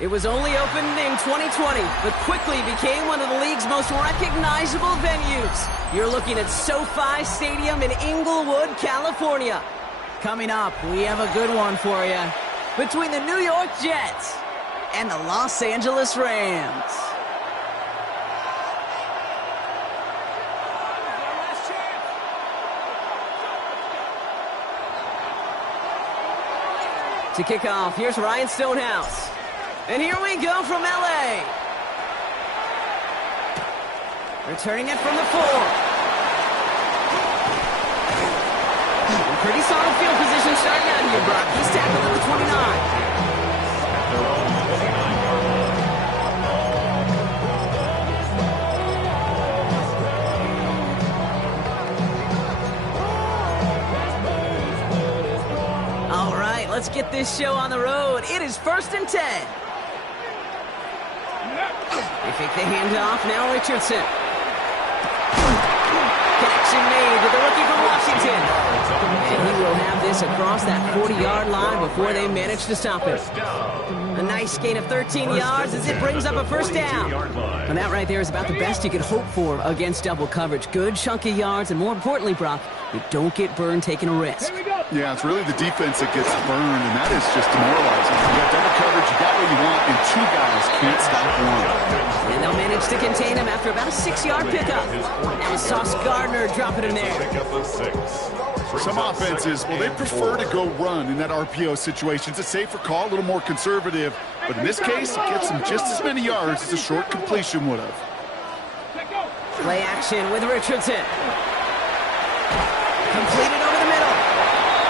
It was only opened in 2020, but quickly became one of the league's most recognizable venues. You're looking at SoFi Stadium in Inglewood, California. Coming up, we have a good one for you. Between the New York Jets and the Los Angeles Rams. To kick off, here's Ryan Stonehouse. And here we go from L.A. Returning it from the 4. Pretty solid field position starting out here, Brock. He's tackled at the 29. All right, let's get this show on the road. It is 1st and 10. They fake the handoff. Now Richardson. Connection made to the rookie from Washington. And he will have this across that 40-yard line before they manage to stop him. A nice gain of 13 yards as it brings up a first down. And that right there is about the best you could hope for against double coverage. Good chunky yards, and more importantly, Brock, you don't get burned taking a risk. Yeah, it's really the defense that gets burned, and that is just demoralizing. You got double coverage, you got what you want, and 2 guys can't stop one. And they'll manage to contain him after about a 6-yard pickup. Now Sauce Gardner dropping him there. Some offenses, well, they prefer to go run in that RPO situation. It's a safer call, a little more conservative. But in this case, it gets them just as many yards as a short completion would have. Play action with Richardson. Completed over the middle.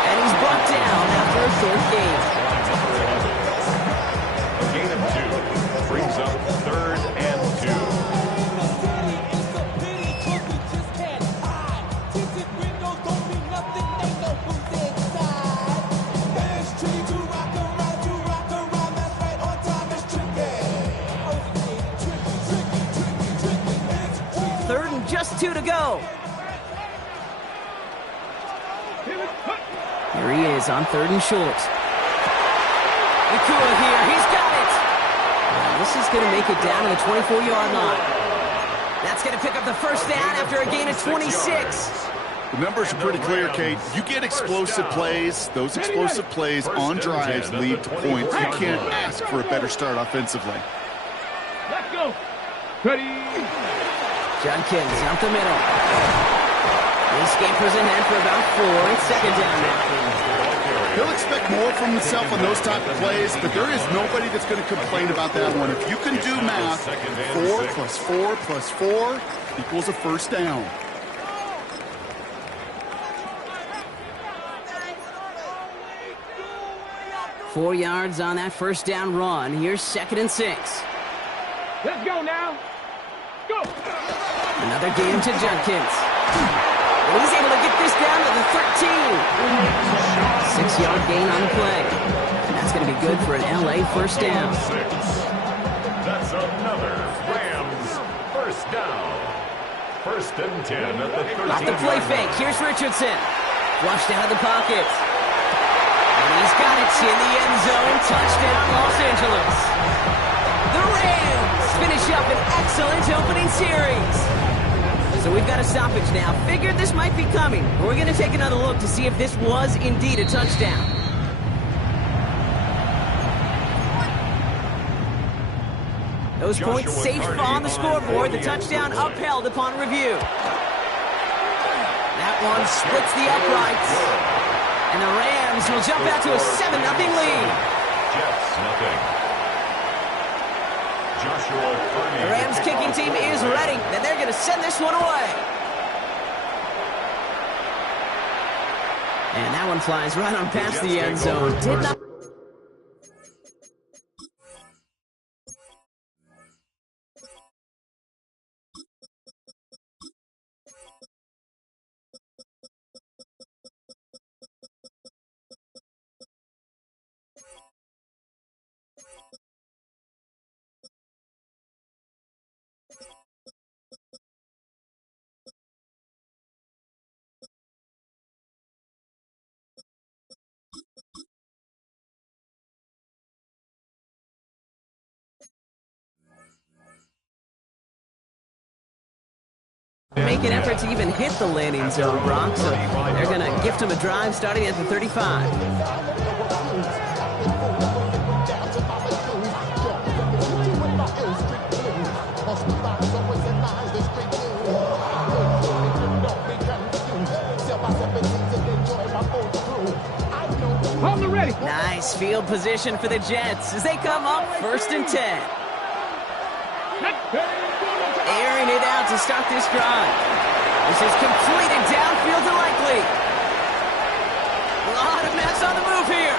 And he's brought down after a short gain. A gain of 2 brings up 3rd and 2. Just 2 to go. Here he is on 3rd and short. Nakua here. He's got it. And this is going to make it down to the 24-yard line. That's going to pick up the first down after a gain of 26. The numbers are pretty clear, Kate. You get explosive plays. Those explosive plays on drives lead to points. You can't ask for a better start offensively. Let's go. Ready. Judkins up the middle. He scampers ahead for about 4. It's 2nd down now. He'll expect more from himself on those type of plays, but there is nobody that's going to complain about that one. If you can do math, 4 plus 4 plus 4 equals a first down. Four yards on that first down run. Here's 2nd and 6. Let's go now. Go. Another gain to Judkins. And he's able to get this down to the 13. 6-yard gain on the play. And that's going to be good for an L.A. first down. That's another Rams first down. 1st and 10 at the 13. Off the play fake. Here's Richardson. Flushed out of the pocket. And he's got it in the end zone. Touchdown, Los Angeles. The Rams finish up an excellent opening series. So we've got a stoppage now. Figured this might be coming. We're going to take another look to see if this was indeed a touchdown. Those points safe on the scoreboard. The touchdown upheld upon review. That one splits the uprights. And the Rams will jump out to a 7-0 lead. Jets, nothing. The Rams kicking team is ready, and they're going to send this one away. And that one flies right on past the end zone. Did not make an effort to even hit the landing zone, Brock, so they're going to gift him a drive starting at the 35. Hold the ready. Nice field position for the Jets as they come up 1st and 10. Airing it out to start this drive. This is completed downfield to Likely. A lot of mess on the move here.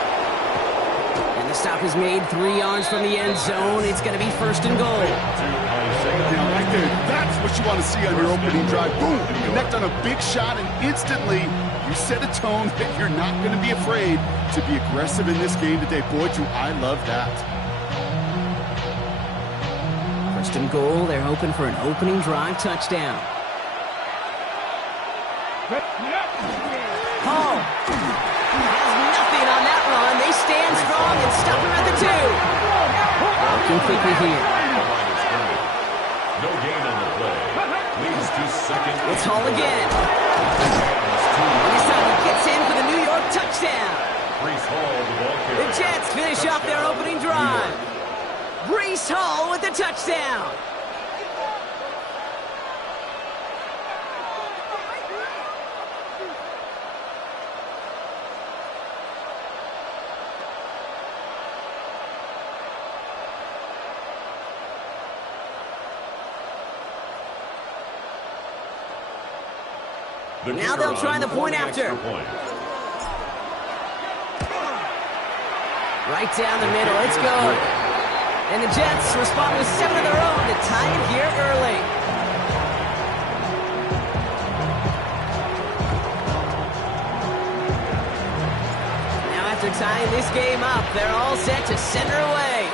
And the stop is made 3 yards from the end zone. It's going to be 1st and goal. Yeah, right there. That's what you want to see on your opening drive. Boom! Connect on a big shot, and instantly you set a tone that you're not going to be afraid to be aggressive in this game today. Boy, do I love that. 1st and goal. They're hoping for an opening drive touchdown. Hall has nothing on that run. They stand strong and stop him at the 2. Working quickly here. No gain on the play. Leads to 2nd. It's Hall again. This time he gets in for the New York touchdown. Brees Hall, the ball carrier. The Jets finish off their opening drive. Brees Hall with the touchdown. Now they'll try the point after. Right down the middle. It's good. And the Jets respond with 7 of their own to tie it here early. Now after tying this game up, they're all set to center away.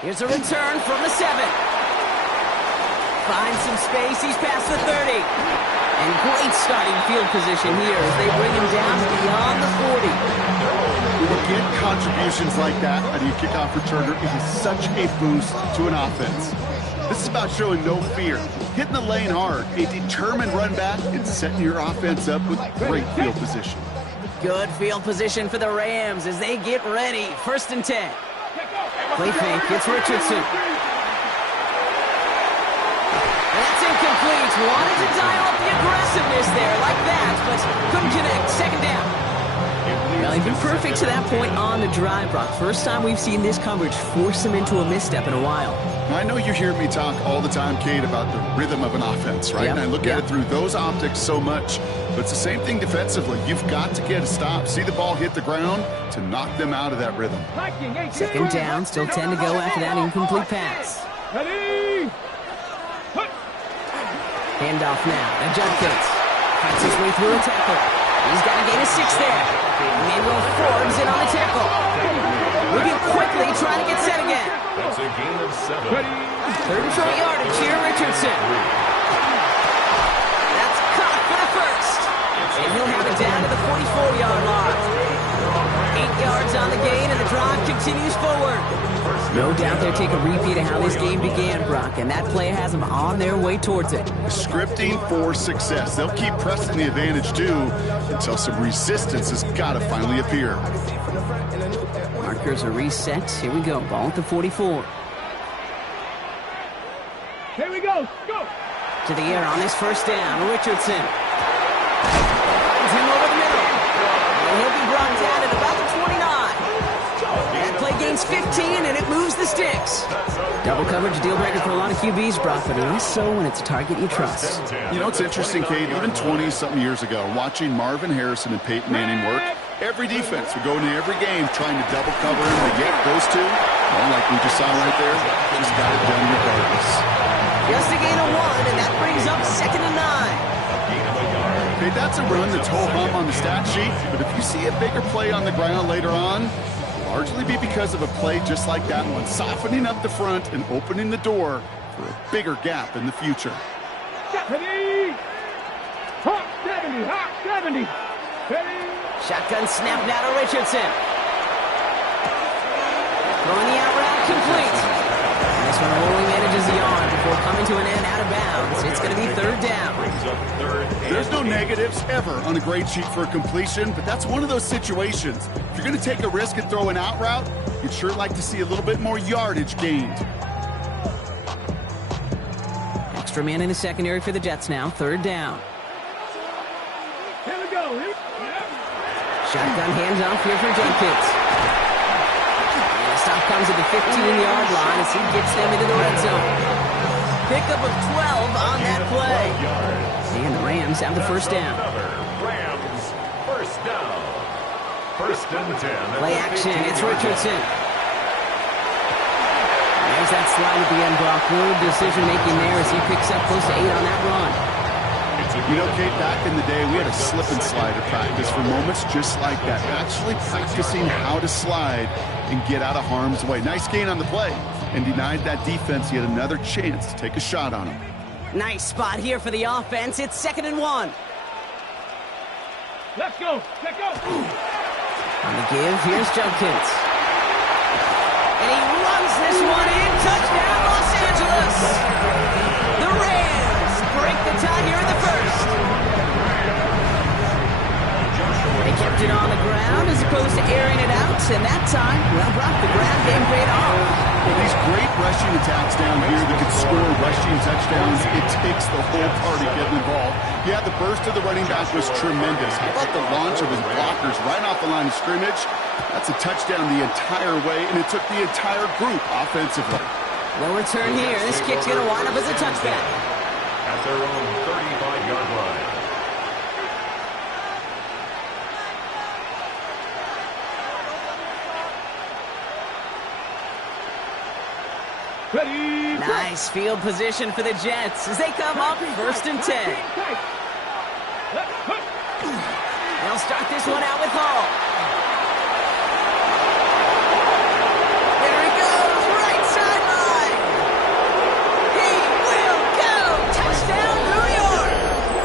Here's a return from the 7. Finds some space. He's past the 30. And great starting field position here as they bring him down beyond the 40. To get contributions like that out of your kickoff returner is such a boost to an offense. This is about showing no fear, hitting the lane hard, a determined run back, and setting your offense up with great field position. Good field position for the Rams as they get ready. 1st and 10. Play fake. It's Richardson. That's incomplete. Wanted to dial up the aggressiveness there like that, but couldn't connect. 2nd down. Well, he's been perfect to that point on the drive, Brock. First time we've seen this coverage force him into a misstep in a while. I know you hear me talk all the time, Kate, about the rhythm of an offense, right? Yep. And I look at it through those optics so much. But it's the same thing defensively. You've got to get a stop, see the ball hit the ground to knock them out of that rhythm. 2nd down, still 10 to go after that incomplete pass. Ready. Handoff now. And Judkins fights his way through a tackle. He's got a gain of 6 there. Manuel Forbes in on the tackle. Moving quickly, trying to get set again. That's a gain of 7. 3rd and short yardage here, Richardson. That's caught for the 1st. And he'll have it down to the 44-yard line. 8 yards on the gain, and the drive continues forward. No doubt they'll take a repeat of how this game began, Brock, and that play has them on their way towards it. Scripting for success. They'll keep pressing the advantage, too, until some resistance has got to finally appear. Markers are reset. Here we go. Ball at the 44. Here we go. Go. To the air on this 1st down. Richardson. Finds him over the middle. And he'll be brought down at about the 29. That play gains 15, and it moves the sticks. Double coverage deal breaker for a lot of QBs, Brock, but less so when it's a target you trust. You know, it's interesting, Kate, even 20-something years ago, watching Marvin Harrison and Peyton Manning work, every defense would go into every game trying to double cover him, but yet those two, well, like we just saw right there, just got it done regardless. Just a gain of 1, and that brings up 2nd and 9. Okay, that's a run that's ho-hum on the stat sheet, but if you see a bigger play on the ground later on, largely be because of a play just like that one, softening up the front and opening the door for a bigger gap in the future. Ready. Hot 70. Hot 70. Ready. Shotgun snap now to Richardson. Throwing the out route complete. And this one rolling edges the arm before coming to an end out of bounds. It's going to be third down. There's no negatives ever on a grade sheet for a completion, but that's one of those situations. If you're going to take a risk and throw an out route, you'd sure like to see a little bit more yardage gained. Extra man in the secondary for the Jets now. Third down. Here we go. Shotgun handoff here for Jenkins. And the stop comes at the 15-yard line as he gets them into the red zone. Pickup of 12 on that play. And the Rams have the first down. Rams, first down. First and 10. Play action. It's Richardson. There's that slide at the end, Brock. Good decision-making there as he picks up close to 8 on that run. You know, Kate, back in the day, we had a slip and slide at practice for moments just like that. Actually practicing how to slide and get out of harm's way. Nice gain on the play, and denied that defense yet another chance to take a shot on him. Nice spot here for the offense. It's 2nd and 1. Let's go. Let's go. On the give, here's Jenkins. And he runs this one in. Touchdown, Los Angeles. The Rams break the tie here in the first. They kept it on the ground as opposed to airing it out. And that time, well, Brock, the ground game paid off. Well, these great rushing attacks down here that could score rushing touchdowns, it takes the whole party getting involved. Yeah, the burst of the running back was tremendous. How about the launch of his blockers right off the line of scrimmage? That's a touchdown the entire way, and it took the entire group offensively. No return here. This kick's going to wind up as a touchback. At their own 35-yard line. Ready. Nice field position for the Jets as they come up 1st and 10. They'll start this one out with Hall. There he goes, right sideline. He will go. Touchdown, New York.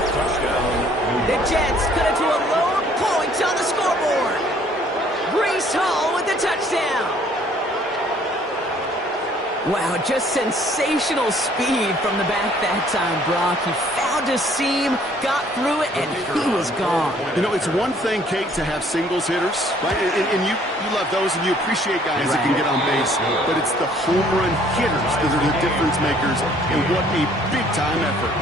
Touchdown, New York. The Jets cut it to a lower point on the scoreboard. Breece Hall with the touchdown. Wow, just sensational speed from the back that time, Brock. He found a seam, got through it, and he was gone. You know, it's one thing, Kate, to have singles hitters, right? And you love those, and you appreciate guys that can get on base. But it's the home run hitters that are the difference makers, and what a big-time effort.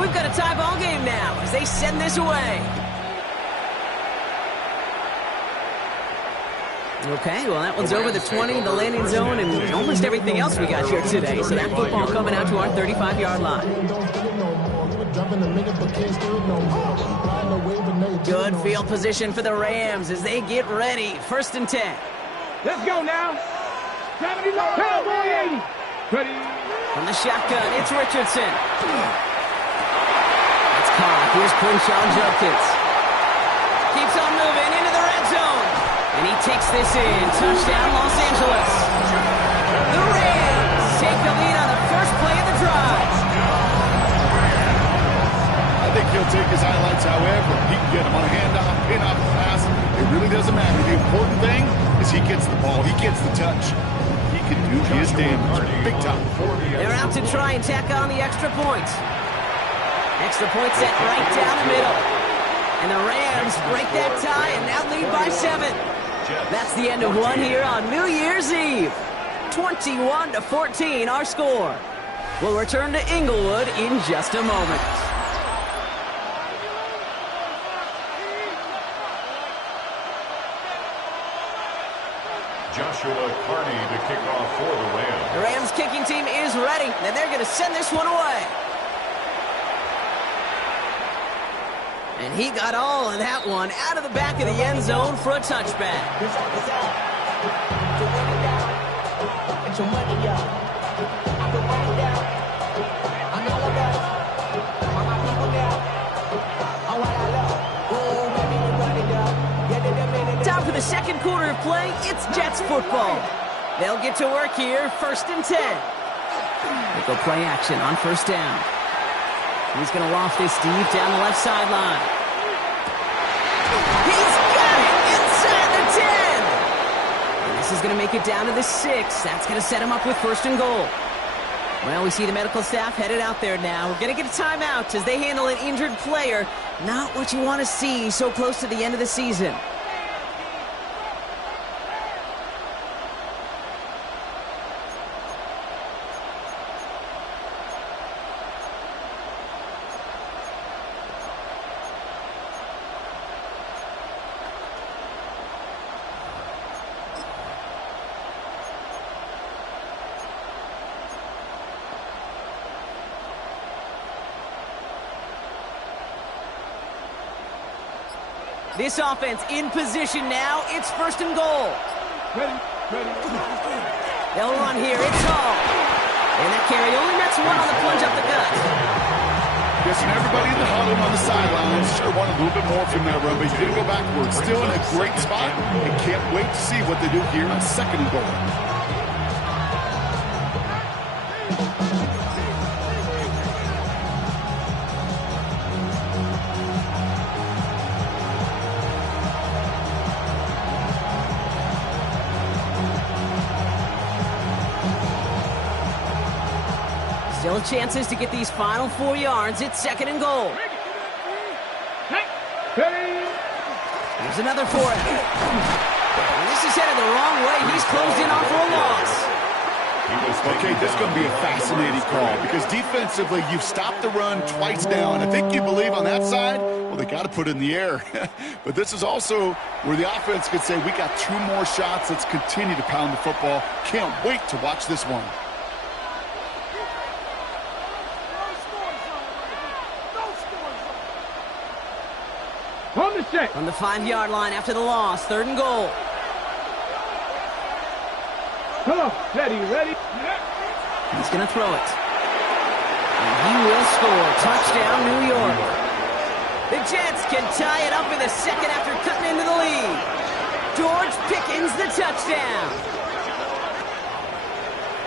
We've got a tie ball game now as they send this away. Okay, well, that one's over the 20, the landing zone, and almost everything else we got here today. So that football coming out to our 35-yard line. Good field position for the Rams as they get ready. 1st and 10. Let's go now. 70 Cowboy 80. Ready. From the shotgun, it's Richardson. Here's Crenshaw Jenkins. Keeps on moving into the red zone. And he takes this in. Touchdown, Los Angeles. The Rams take the lead on the first play of the drive. I think he'll take his highlights however. He can get him on a handoff, pin off a pass. It really doesn't matter. The important thing is he gets the ball. He gets the touch. He can do his damage. Big time. They're out to try and tack on the extra point. Extra point set right down the middle. And the Rams break that tie and now lead by 7. That's the end of one here on New Year's Eve. 21-14 our score. We'll return to Inglewood in just a moment. Joshua Carney to kick off for the Rams. The Rams kicking team is ready, and they're going to send this one away. And he got all of that one out of the back of the end zone for a touchback. Time for the second quarter of play. It's Jets football. They'll get to work here, 1st and 10. They go play action on 1st down. He's going to loft this deep down the left sideline. He's got This is going to make it down to the 6. That's going to set him up with 1st and goal. Well, we see the medical staff headed out there now. We're going to get a timeout as they handle an injured player. Not what you want to see so close to the end of the season. This offense in position now. It's 1st and goal. Ready. They'll run here. It's all. And that carry only nets one on the plunge up the gut. Guessing everybody in the huddle on the sidelines sure wanted a little bit more from that run, but he didn't go backwards. Still in a great spot and can't wait to see what they do here on 2nd and goal. Still chances to get these final 4 yards. It's 2nd and goal. Here's another for him. This is headed the wrong way. He's closed in on for a loss. Okay, this is going to be a fascinating call because defensively, you've stopped the run twice now, and I think you believe on that side, well, they got to put it in the air. But this is also where the offense could say, we got 2 more shots. Let's continue to pound the football. Can't wait to watch this one. From the 5-yard line after the loss, 3rd and goal. Come on, ready. He's going to throw it. And he will score. Touchdown, New York. The Jets can tie it up in the 2nd after cutting into the lead. George Pickens, the touchdown.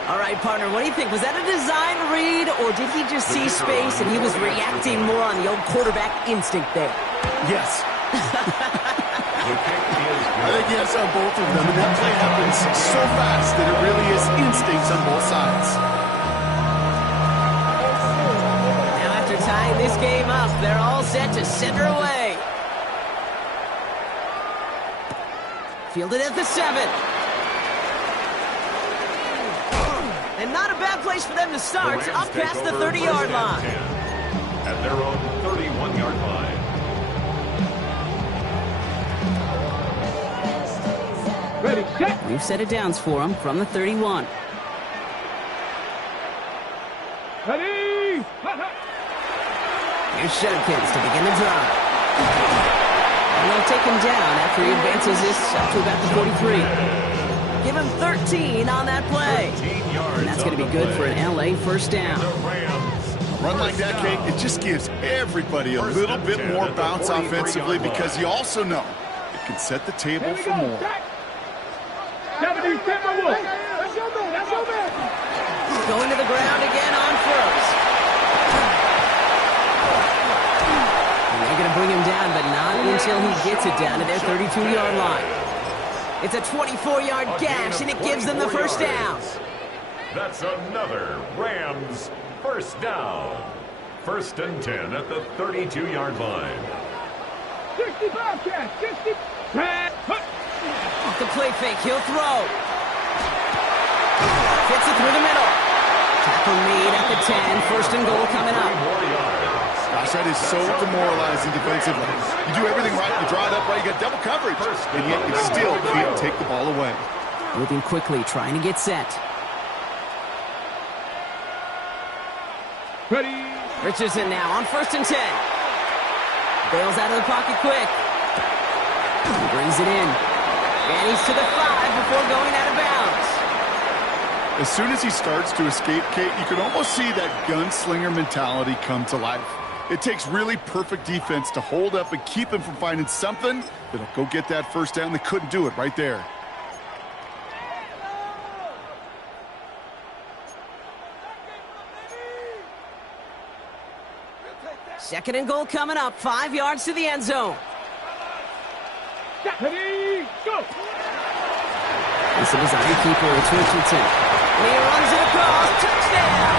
All right, partner, what do you think? Was that a design read, or did he just see space and he was reacting more on the old quarterback instinct there? Yes. I think yes on both of them, and that play happens so fast that it really is instincts on both sides. Now after tying this game up, they're all set to send her away. Fielded at the 7. And not a bad place for them to start, up past the 30-yard line. At their own 31-yard line. Ready, set. We've set it downs for him from the 31. Ready. Here's Shudkins to begin the drive. And they'll take him down after he advances this up to about the 43. Give him 13 on that play. And that's going to be good for an LA 1st down. A run like that, Kate, it just gives everybody a little bit more bounce offensively because you also know it can set the table for more. 70, step my wolf. That's your man. Going to the ground again on 1st. And they're going to bring him down, but not until he gets it down to their 32-yard line. It's a 24-yard gash, and it gives them the 1st down. That's another Rams 1st down. 1st and 10 at the 32-yard line. 65 catch, 60. Off the play fake, he'll throw. Gets it through the middle. Tackle made at the 10. 1st and goal coming up. Gosh, that is so demoralizing defensively. You do everything right, you draw it up right, you got double coverage, and yet you still can't take the ball away. Moving quickly, trying to get set. Ready. Richardson now on 1st and 10. Bails out of the pocket quick. Brings it in. And he's to the 5 before going out of bounds. As soon as he starts to escape, Kate, you can almost see that gunslinger mentality come to life. It takes really perfect defense to hold up and keep him from finding something that'll go get that 1st down. They couldn't do it right there. Second and goal coming up. 5 yards to the end zone. Ready, go. This is our keeper, it's Richardson. And he runs it across. Touchdown!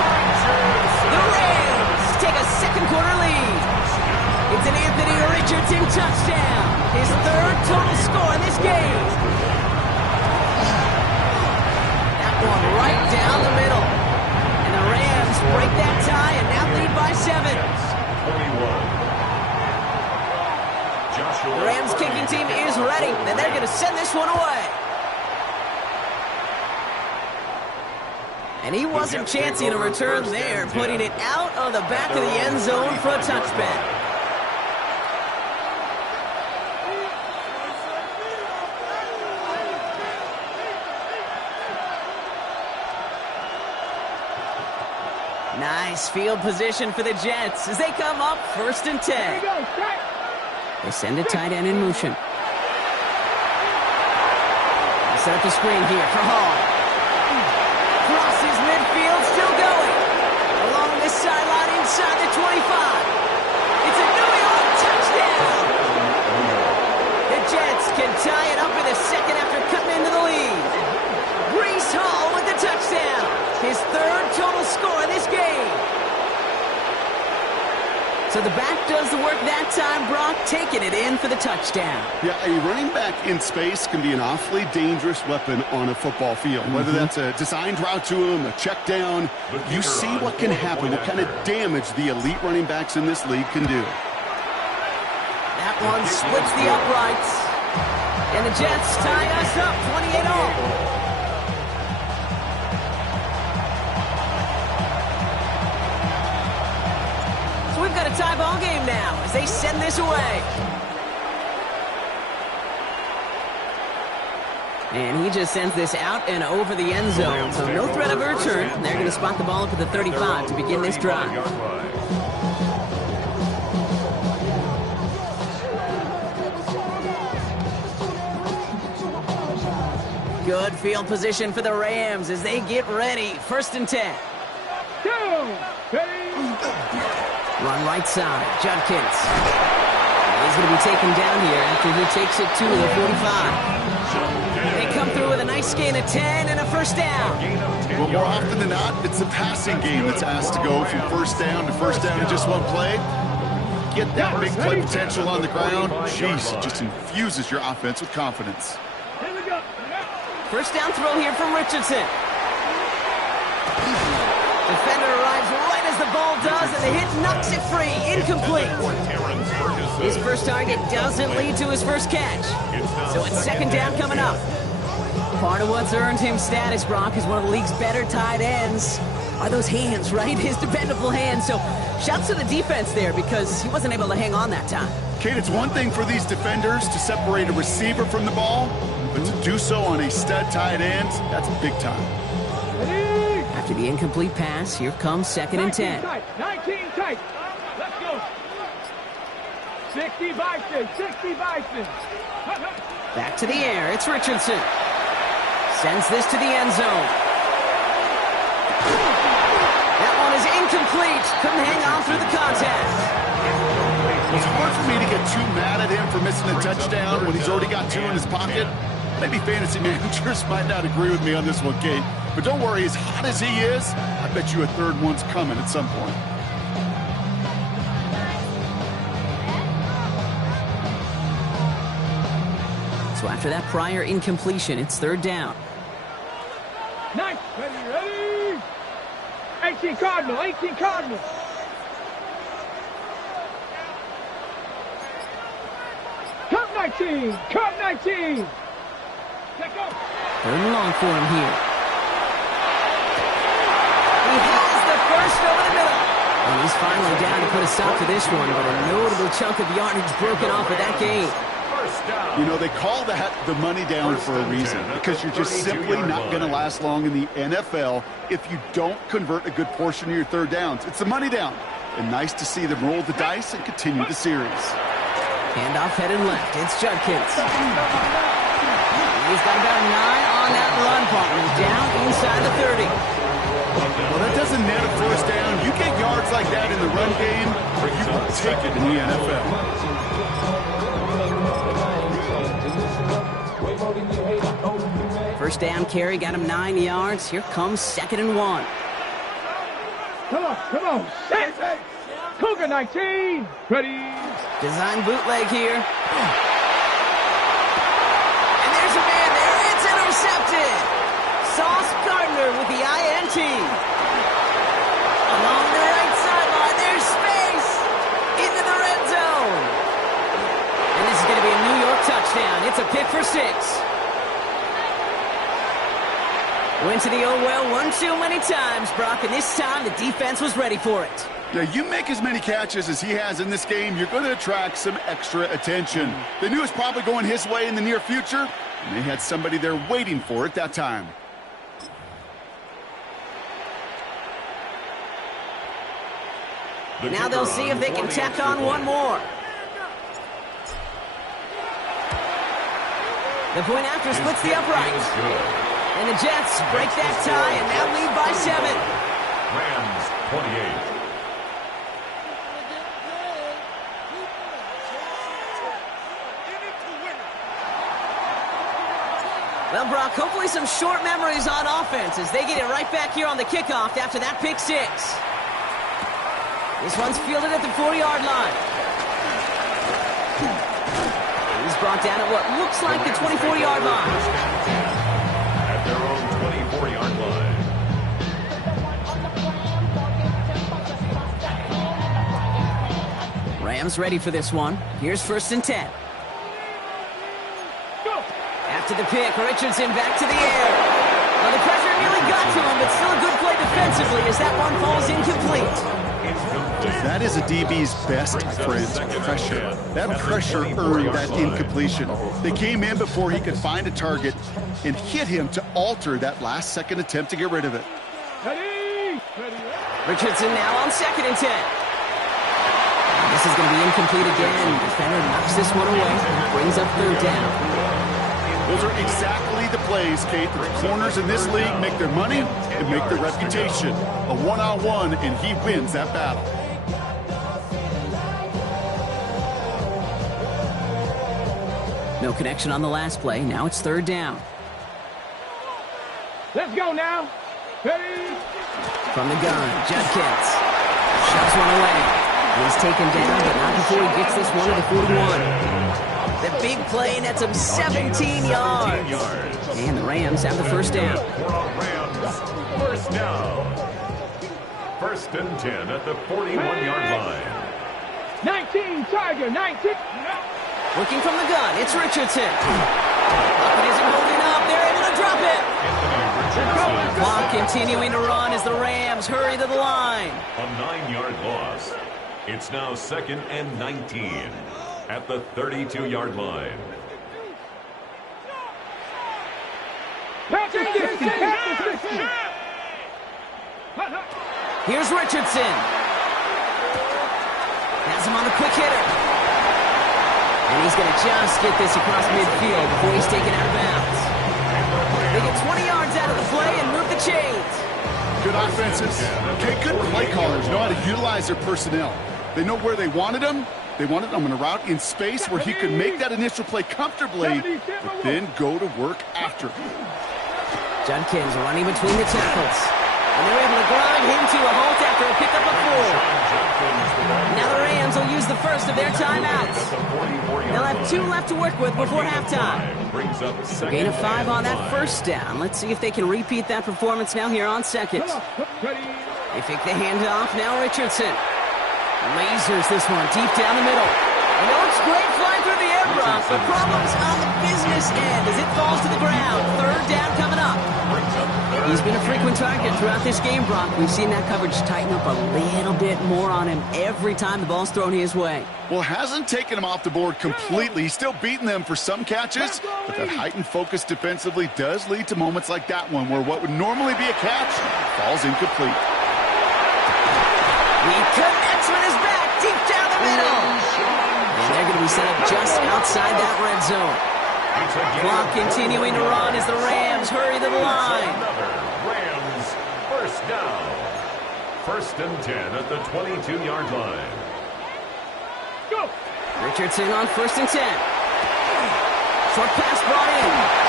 The Rams take a second quarter lead. It's an Anthony Richardson touchdown. His third total score in this game. That one right down the middle. And the Rams break that tie and now lead by 7. 21. The Rams kicking team is ready, and they're going to send this one away. And he wasn't chancing a return there, putting it out of the back of the end zone for a touchback. Nice field position for the Jets as they come up 1st and 10. They send a tight end in motion. They set up the screen here for Hall. Crosses midfield, still going. Along this sideline inside the 25. It's a New York touchdown. The Jets can tie it up in a second after cutting into the lead. Breece Hall with the touchdown. His third total score in this game. So the back does the work that time, Brock, taking it in for the touchdown. Yeah, a running back in space can be an awfully dangerous weapon on a football field. Whether that's a designed route to him, a check down, you see what can happen, what kind of damage the elite running backs in this league can do. That one splits the uprights. And the Jets tie us up 28-all. We've got a tie ball game now as they send this away. And he just sends this out and over the end zone, so no threat of a return. They're going to spot the ball up at the 35 to begin this drive. Good field position for the Rams as they get ready. 1st and 10. Run right side, Judkins. He's going to be taken down here after he takes it to the 45. They come through with a nice gain of 10 and a 1st down. Well, more often than not, it's the passing game that's asked to go from 1st down to 1st down in just one play. Get that big play potential on the ground. Jeez, it just infuses your offense with confidence. 1st down throw here from Richardson. Defender arrives right as the ball does, and the hit knocks it free. Incomplete. His first target doesn't lead to his first catch. So it's 2nd down coming up. Part of what's earned him status, Brock, is one of the league's better tight ends. Are those hands, right? His dependable hands. So shouts to the defense there because he wasn't able to hang on that time. Kate, it's one thing for these defenders to separate a receiver from the ball, but to do so on a stud tight end, that's big time. After the incomplete pass, here comes 2nd and 10. 19 tight. Let's go. 60 Bison. 60 Bison. Back to the air. It's Richardson. Sends this to the end zone. That one is incomplete. Couldn't hang on through the contact. It's hard for me to get too mad at him for missing a touchdown when he's already got 2 in his pocket. Maybe fantasy managers might not agree with me on this one, Kate. But don't worry, as hot as he is, I bet you a 3rd one's coming at some point. So after that prior incompletion, it's 3rd down. Nice. Ready. 18 Cardinal. 18 Cardinal. Cut 19. Cut 19. Let's go. 3rd and long for him here. He has the first over the middle. And he's finally down to put a stop to this one, but a notable chunk of yardage broken off of that game. You know, they call that the money down for a reason, because you're just simply not going to last long in the NFL if you don't convert a good portion of your 3rd downs. It's the money down. And nice to see them roll the dice and continue the series. Handoff headed left. It's Judkins. He's got about 9 on that run, partner. Down inside the 30. Well, that doesn't net a 1st down. You get yards like that in the run game, or you will take it in the NFL. 1st first down carry got him 9 yards. Here comes 2nd and 1. Come on. Set. Cougar 19. Ready. Design bootleg here. And there's a man there. It's intercepted. Sauce Gardner with the INT. Along the right sideline, there's space. Into the red zone. And this is going to be a New York touchdown. It's a pick for 6. Went to the one too many times, Brock, and this time the defense was ready for it. Yeah, you make as many catches as he has in this game, you're going to attract some extra attention. They knew it was probably going his way in the near future, and they had somebody there waiting for it that time. Now they'll see if they can tack on one more. The point after splits the upright. And the Jets break that tie and now lead by 7. Rams 28. Well, Brock, hopefully some short memories on offense as they get it right back here on the kickoff after that pick 6. This one's fielded at the 4-yard line. He's brought down at what looks like the 24-yard line. At their own 24-yard line. Rams ready for this one. Here's 1st and 10. After the pick, Richardson back to the air. Well, the pressure nearly got to him, but still a good play defensively as that one falls incomplete. That is a DB's best friend, pressure. That pressure earned that incompletion. They came in before he could find a target and hit him to alter that last-second attempt to get rid of it. Richardson now on 2nd and 10. This is going to be incomplete again. The defender knocks this one away and brings up 3rd down. Those are exactly the plays, Kate, that the corners in this league make their money and make their reputation. A one-on-one, and he wins that battle. No connection on the last play. Now it's 3rd down. Let's go now. Ready. From the gun, Judkins shoves one away. He's taken down, but not before he gets this one to the 41. The big play nets him 17 yards. And the Rams have the 1st down. Rams, 1st down. 1st and 10 at the 41-yard line. 19, Tiger, 19. Looking from the gun, it's Richardson. It isn't holding up. They're able to drop it. Clock continuing to run as the Rams hurry to the line. A 9-yard loss. It's now 2nd and 19 at the 32-yard line. Here's Richardson. Has him on the quick hitter. And he's going to just get this across midfield before he's taken out of bounds. They get 20 yards out of the play and move the chains. Good offenses. Okay, good play callers know how to utilize their personnel. They know where they wanted him. They wanted him in a route in space where he could make that initial play comfortably, but then go to work after. Judkins running between the tackles. And they're able to grind him to a halt after a pickup of 4. Now the Rams will use the first of their timeouts. They'll have 2 left to work with before halftime. Gain of 5 on that 1st down. Let's see if they can repeat that performance now here on 2nd. They fake the handoff. Now Richardson lasers this one deep down the middle. And it looks great flying through the air, Brock, but problems on the business end as it falls to the ground. 3rd down coming up. He's been a frequent target throughout this game, Brock. We've seen that coverage tighten up a little bit more on him every time the ball's thrown his way. Well, hasn't taken him off the board completely. He's still beating them for some catches, but that heightened focus defensively does lead to moments like that one where what would normally be a catch falls incomplete. The connection is back deep down the middle. And they're going to be set up just outside that red zone. Clock continuing to run as the Rams hurry to the line. Rams, 1st down. 1st and 10 at the 22-yard line. Go. Richardson on 1st and 10. Short pass brought in.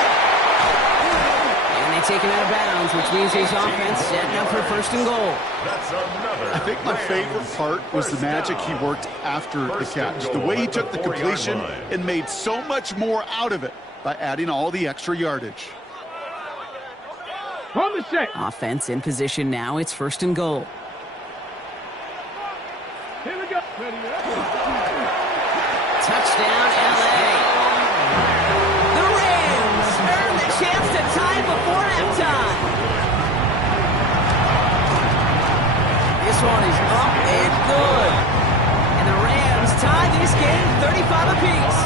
take him out of bounds, which means his offense setting up for first and goal. That's another. I think my favorite part was the magic he worked after the catch. The way he took the completion and made so much more out of it by adding all the extra yardage. On the set. Offense in position now. It's first and goal. Here we go. Touchdown, L.A. The Rams earn the chance to tie it before halftime. This one is up and good. And the Rams tie this game 35 apiece.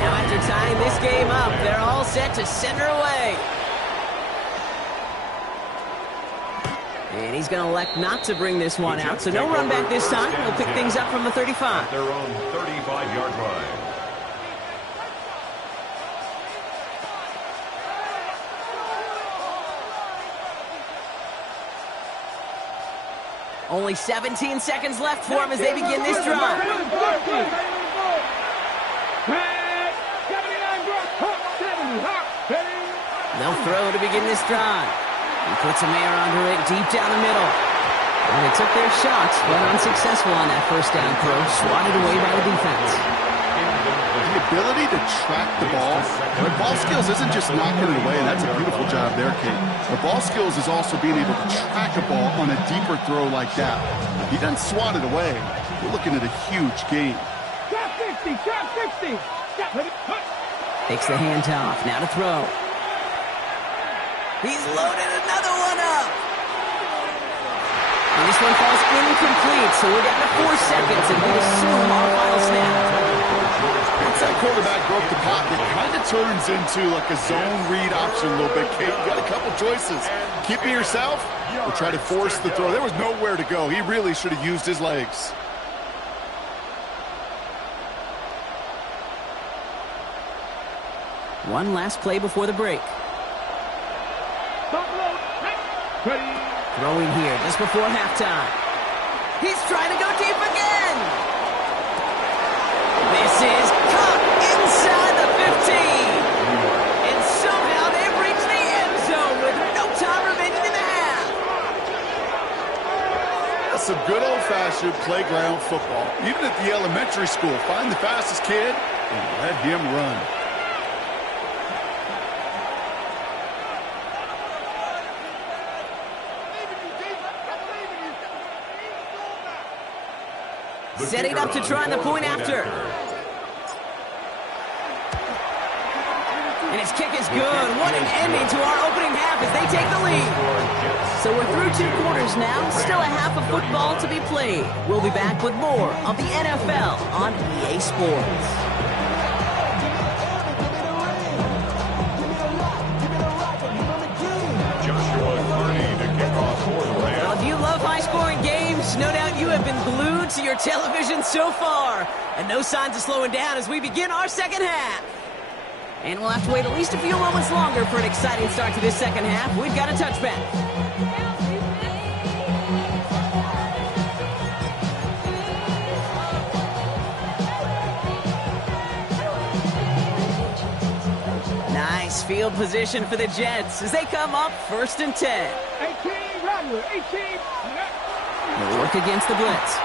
Now after tying this game up, they're all set to send her away. And he's going to elect not to bring this one out, so no run back this time. He'll pick things up from the 35. Their own 35-yard line. Only 17 seconds left for him as they begin this drive. They'll throw to begin this drive. He puts a man under it deep down the middle. And they took their shots, but unsuccessful on that first down throw, swatted away by the defense. The ability to track the ball. The ball skills isn't just knocking it away, and that's a beautiful job there, Kate. The ball skills is also being able to track a ball on a deeper throw like that. He doesn't swat it away. We're looking at a huge gain. Drop 60, drop 60. Takes the handoff, now to throw. He's loaded another one up. And this one falls incomplete, so we're down to 4 seconds, and we'll assume our final snap. Once that quarterback broke the pocket, it kind of turns into like a zone read option a little bit, Kate. You got a couple choices. Keep it yourself or try to force the throw. There was nowhere to go. He really should have used his legs. One last play before the break. Throwing here just before halftime. He's trying to go deep again. This is caught inside the 15. And somehow they've reached the end zone with no time remaining in the half. That's some good old-fashioned playground football. Even at the elementary school, find the fastest kid and let him run. Setting up to try the point after. And his kick is good. What an ending to our opening half as they take the lead. So we're through 2 quarters now. Still a half of football to be played. We'll be back with more of the NFL on EA Sports. Well, if you love high-scoring games, no doubt you have been glued to your television so far. And no signs of slowing down as we begin our second half. And we'll have to wait at least a few moments longer for an exciting start to this second half. We've got a touchback. Nice field position for the Jets as they come up 1st and 10. 18, Rodwood, 18. They'll work against the blitz.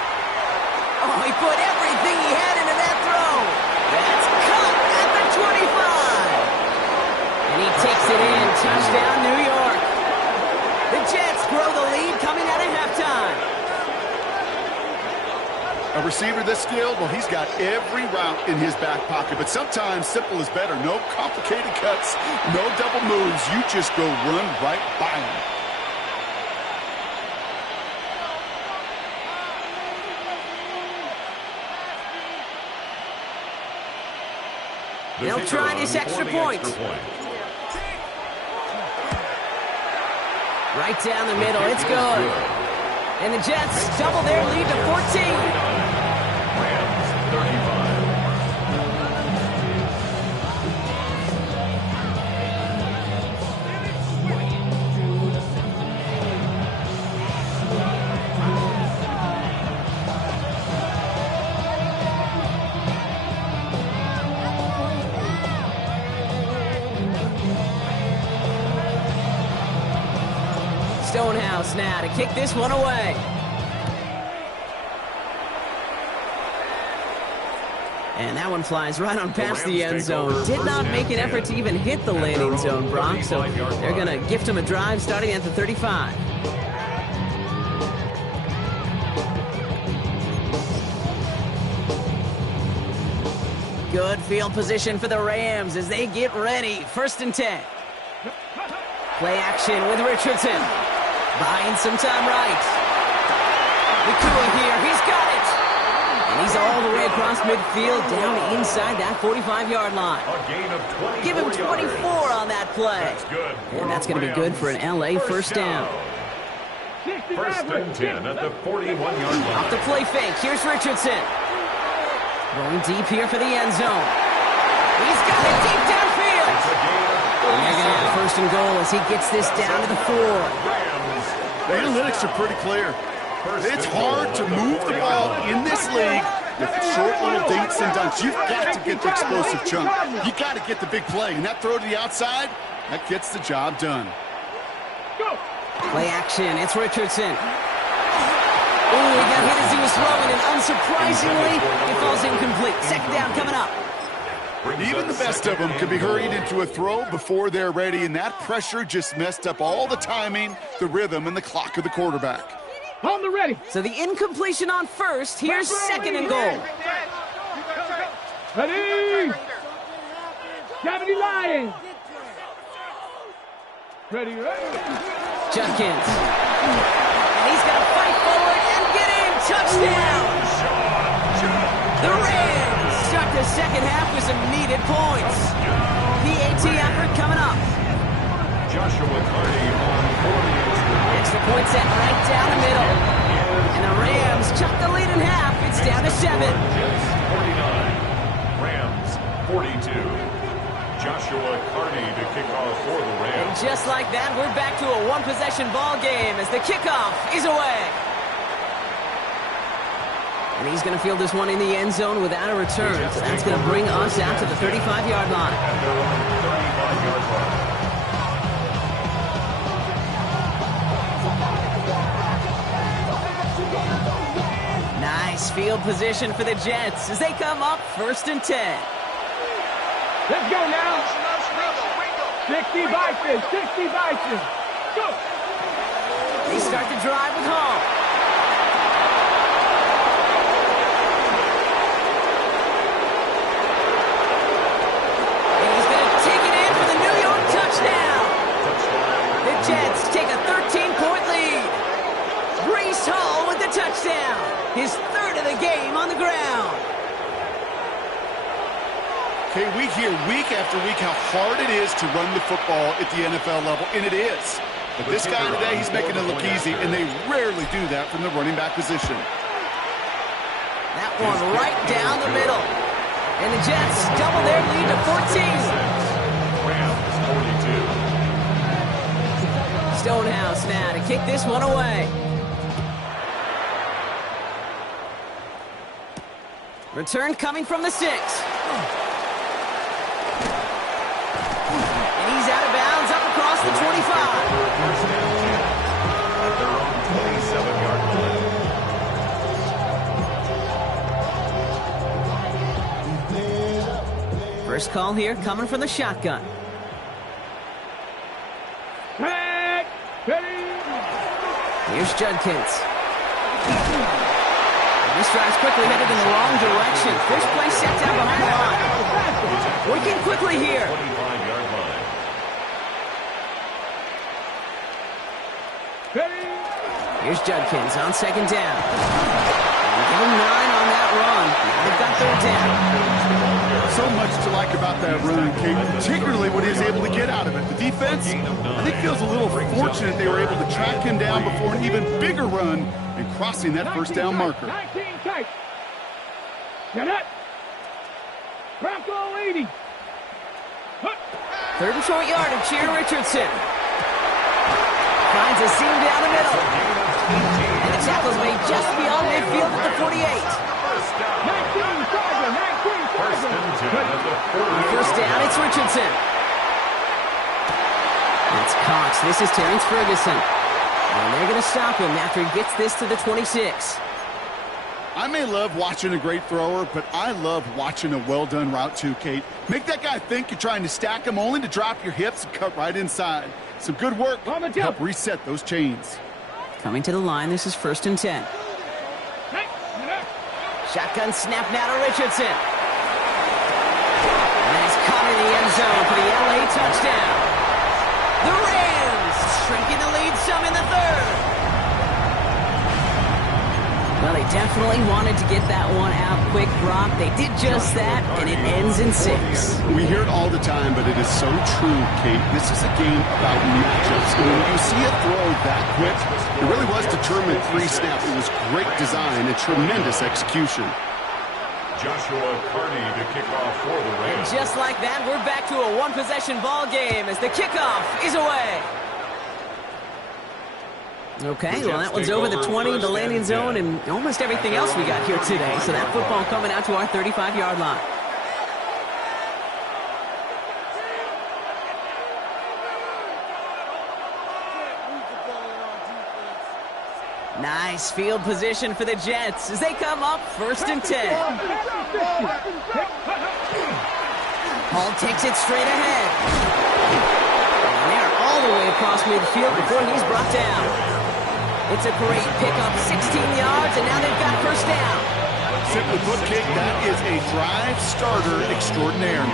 Oh, he put everything he had into that throw. That's caught at the 25. And he takes it in. Touchdown, New York. The Jets grow the lead coming out of halftime. A receiver this skilled, well, he's got every route in his back pocket, but sometimes simple is better. No complicated cuts, no double moves. You just go run right by him. They'll try this extra point. Right down the middle. It's good. And the Jets double their lead to 14. Rams 35. Stonehouse now to kick this one away. And that one flies right on past the end zone. Did not make an effort to even hit the landing zone, Brock, so they're going to gift him a drive starting at the 35. Good field position for the Rams as they get ready. 1st and 10. Play action with Richardson. Buying some time right. Nakua here. He's got it. And he's all the way across midfield down inside that 45-yard line. A gain of 24 Give him 24 on that play. That's good. And that's going to be good for an LA first down. 1st and 10 at the 41-yard line. Off the play fake. Here's Richardson. Rolling deep here for the end zone. He's got it deep downfield. It's a gain of And they're going to have 1st and goal as he gets this down to the 4. Rams. The analytics are pretty clear. It's hard to move the ball in this league with short little dinks and dunks. You've got to get the explosive chunk. You got to get the big play. And that throw to the outside, that gets the job done. Play action. It's Richardson. Oh, he got hit as he was throwing, and unsurprisingly, it falls incomplete. 2nd down coming up. Even the best of them could be hurried into a throw before they're ready, and that pressure just messed up all the timing, the rhythm, and the clock of the quarterback. On the ready. So the incompletion on 1st. Here's 2nd and goal. Ready. 70 Lions. Ready. Judkins. And he's going to fight forward and get in. Touchdown. The Rams start the 2nd half with some needed points. PAT effort coming up. Joshua Carney on 40. Extra point set right down the middle. And the Rams chuck the lead in half. It's down to 7. Jets 49. Rams 42. Joshua Carney to kick off for the And Rams. just like that, we're back to a one-possession ball game as the kickoff is away. And he's going to field this one in the end zone without a return. So that's going to bring us out to the 35-yard line. At their own 35-yard line. Nice field position for the Jets as they come up 1st and 10. Let's go now. 60 Bison. 60 Bison. Go. They start the drive with Hall. And he's going to take it in for the New York touchdown. The Jets take a 13-point lead. Breece Hall with the touchdown. His 3rd of the game on the ground. Okay, we hear week after week how hard it is to run the football at the NFL level, and it is. But this guy today, he's making it look easy, and they rarely do that from the running back position. That one right down the middle. And the Jets double their lead to 14. Rams 42. Stonehouse now to kick this one away. Return coming from the 6. And he's out of bounds up across the 25. At their own 27-yard line. First call here coming from the shotgun. Tag. Ready. Here's Judkins. This drive's quickly headed in the wrong direction. First play set down behind the line. Working quickly here. 25-yard line. Ready. Here's Judkins on 2nd down. And give him 9 on that run. Now they've got 3rd down. So much to like about that run, Kate, particularly what he was able to get out of it. The defense, I think, feels a little fortunate they were able to track him down before an even bigger run and crossing that 1st down marker. 19 tight. Get it. Bronco 80. 3rd and short yardage here, Richardson. Finds a seam down the middle. And the tackle's made just beyond midfield at the 48. 19 Tiger. 19 First Tiger. and 10 at the 40. First down, it's Richardson. It's Cox. This is Terrence Ferguson. And they're going to stop him after he gets this to the 26. I may love watching a great thrower, but I love watching a well-done route too, Kate. Make that guy think you're trying to stack him only to drop your hips and cut right inside. Some good work to help reset those chains. Coming to the line, this is 1st and 10. Shotgun snap now to Richardson. And he's caught in the end zone for the LA touchdown. The Rams shrinking the lead some in the 3rd. Well, they definitely wanted to get that one out quick, Brock. They did just that, and it ends in 6. We hear it all the time, but it is so true, Kate. This is a game about matchups. And when you see a throw that quick, it really was determined pre-snap. It was great design and tremendous execution. Joshua Carney to kick off for the Rams. And just like that, we're back to a one-possession ball game as the kickoff is away. Okay, well, that one's over the 20, the landing zone, and almost everything else we got here today. So that football coming out to our 35-yard line. Nice field position for the Jets as they come up 1st and 10. Hall takes it straight ahead. And they're all the way across midfield before he's brought down. It's a great pickup, 16 yards, and now they've got 1st down. Simply put, Kate, that is a drive starter extraordinaire.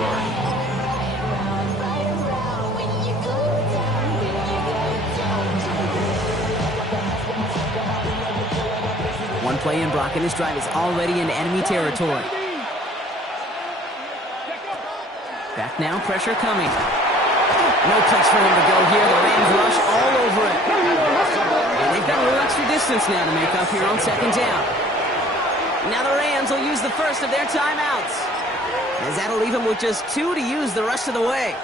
One play in, Brock, and this drive is already in enemy territory. Back now, pressure coming. No place for him to go here. The Rams rush all over it. And they've got a little extra distance now to make up here on 2nd down. Now the Rams will use the first of their timeouts, as that'll leave them with just 2 to use the rest of the way.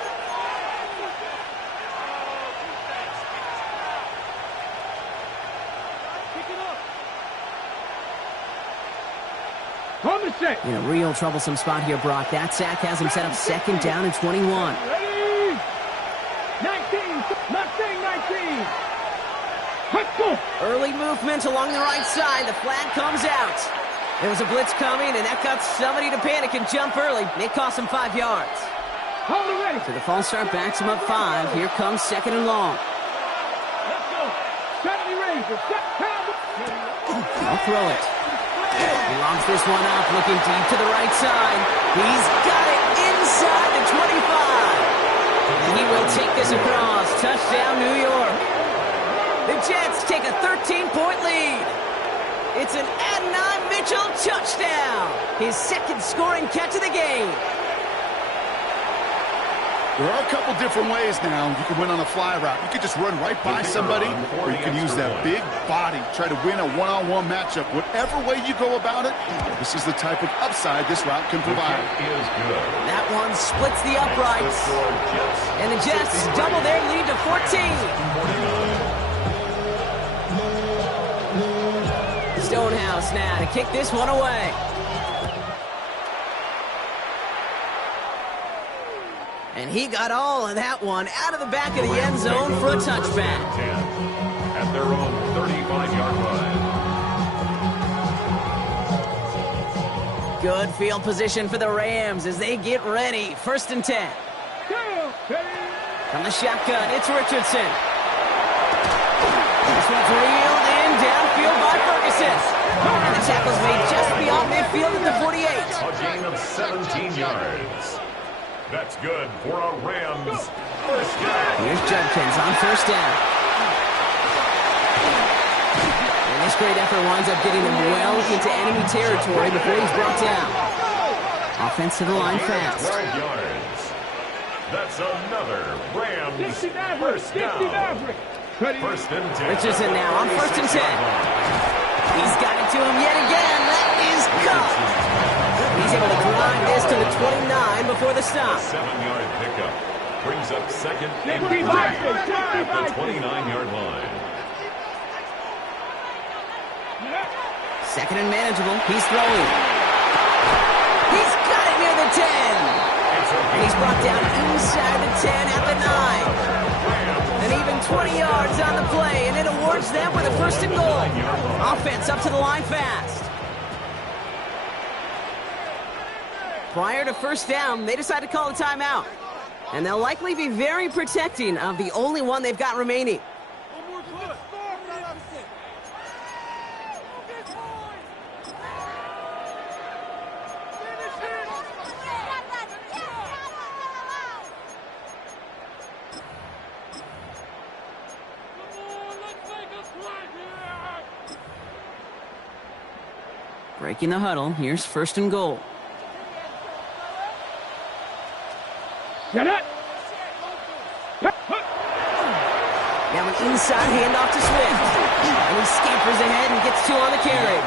In a real troublesome spot here, Brock. That sack has him set up 2nd down and 21. 19. Early movement along the right side. The flag comes out. There was a blitz coming, and that got somebody to panic and jump early. It cost him 5 yards. So the false start backs him up 5. Here comes 2nd and long. I'll throw it. He lobs this one up, looking deep to the right side. He's got it inside the 25. And he will take this across. Touchdown, New York. The Jets take a 13-point lead. It's an Adonai Mitchell touchdown. His 2nd scoring catch of the game. There are a couple different ways now. You can win on a fly route. You could just run right by somebody, or you can use that big body, try to win a one-on-one matchup. Whatever way you go about it, this is the type of upside this route can provide. That one splits the uprights. And the Jets double their lead to 14. Stonehouse now to kick this one away. And he got all of that one out of the back of the end zone for a touchback. At their own 35-yard line. Good field position for the Rams as they get ready. 1st and 10. From the shotgun, it's Richardson. This one's reeled in downfield by Ferguson. And the tackle's made just beyond midfield at the 48. A gain of 17 yards. That's good for a Rams 1st down. Here's Judkins on 1st down. And this great effort winds up getting him well into enemy territory before he's brought down. Offense to the line fast. 5 yards. That's another Rams 1st down. 1st and 10. Richardson now on 1st and 10. He's got it to him yet again. That is caught. He's able to drive this to the 29 before the stop. 7-yard pickup brings up 2nd and 3 at the 29-yard line. 2nd and manageable. He's throwing. He's got it near the 10. And he's brought down inside the 10 at the 9. And even 20 yards on the play, and it awards them with a first and goal. Offense up to the line fast. Prior to first down, they decide to call a timeout. And they'll likely be very protecting of the only one they've got remaining. Breaking the huddle, here's first and goal. Get it! Now an inside handoff to Swift. And he scampers ahead and gets two on the carry.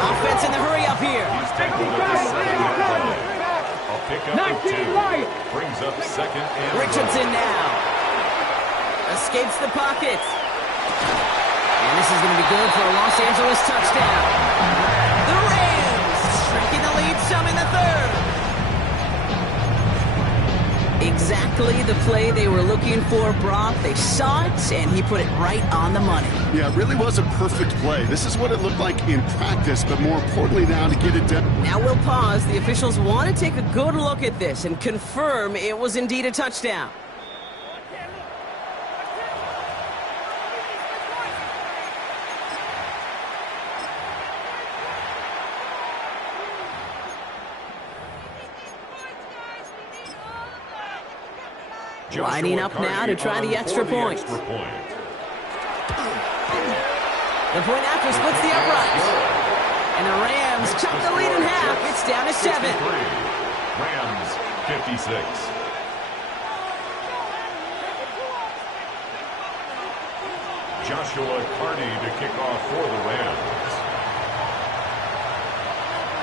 Offense in the hurry up here. A pickup of 2. Brings up second and Richardson now. Escapes the pocket. And this is going to be good for a Los Angeles touchdown. The Rams shrinking the lead some in the third. Exactly the play they were looking for, Brock. They saw it, and he put it right on the money. Yeah, it really was a perfect play. This is what it looked like in practice, but more importantly now to get it done. Now we'll pause. The officials want to take a good look at this and confirm it was indeed a touchdown. Lining up now to try the extra point. The point after splits the uprights. And the Rams chop the lead in half. It's down to 7. Rams 56. Joshua Carney to kick off for the Rams.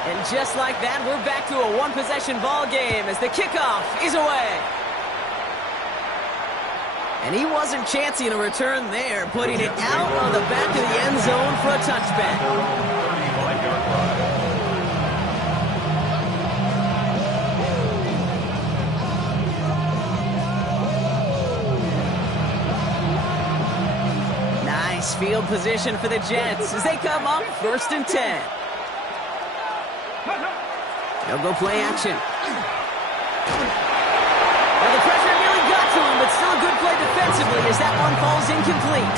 And just like that, we're back to a one-possession ball game as the kickoff is away. And he wasn't chancing a return there, putting it out on the back of the end zone for a touchback. Nice field position for the Jets as they come up first and 10. They'll go play action. Well, the pressure nearly got to him, but still a good play defensively as that one falls incomplete.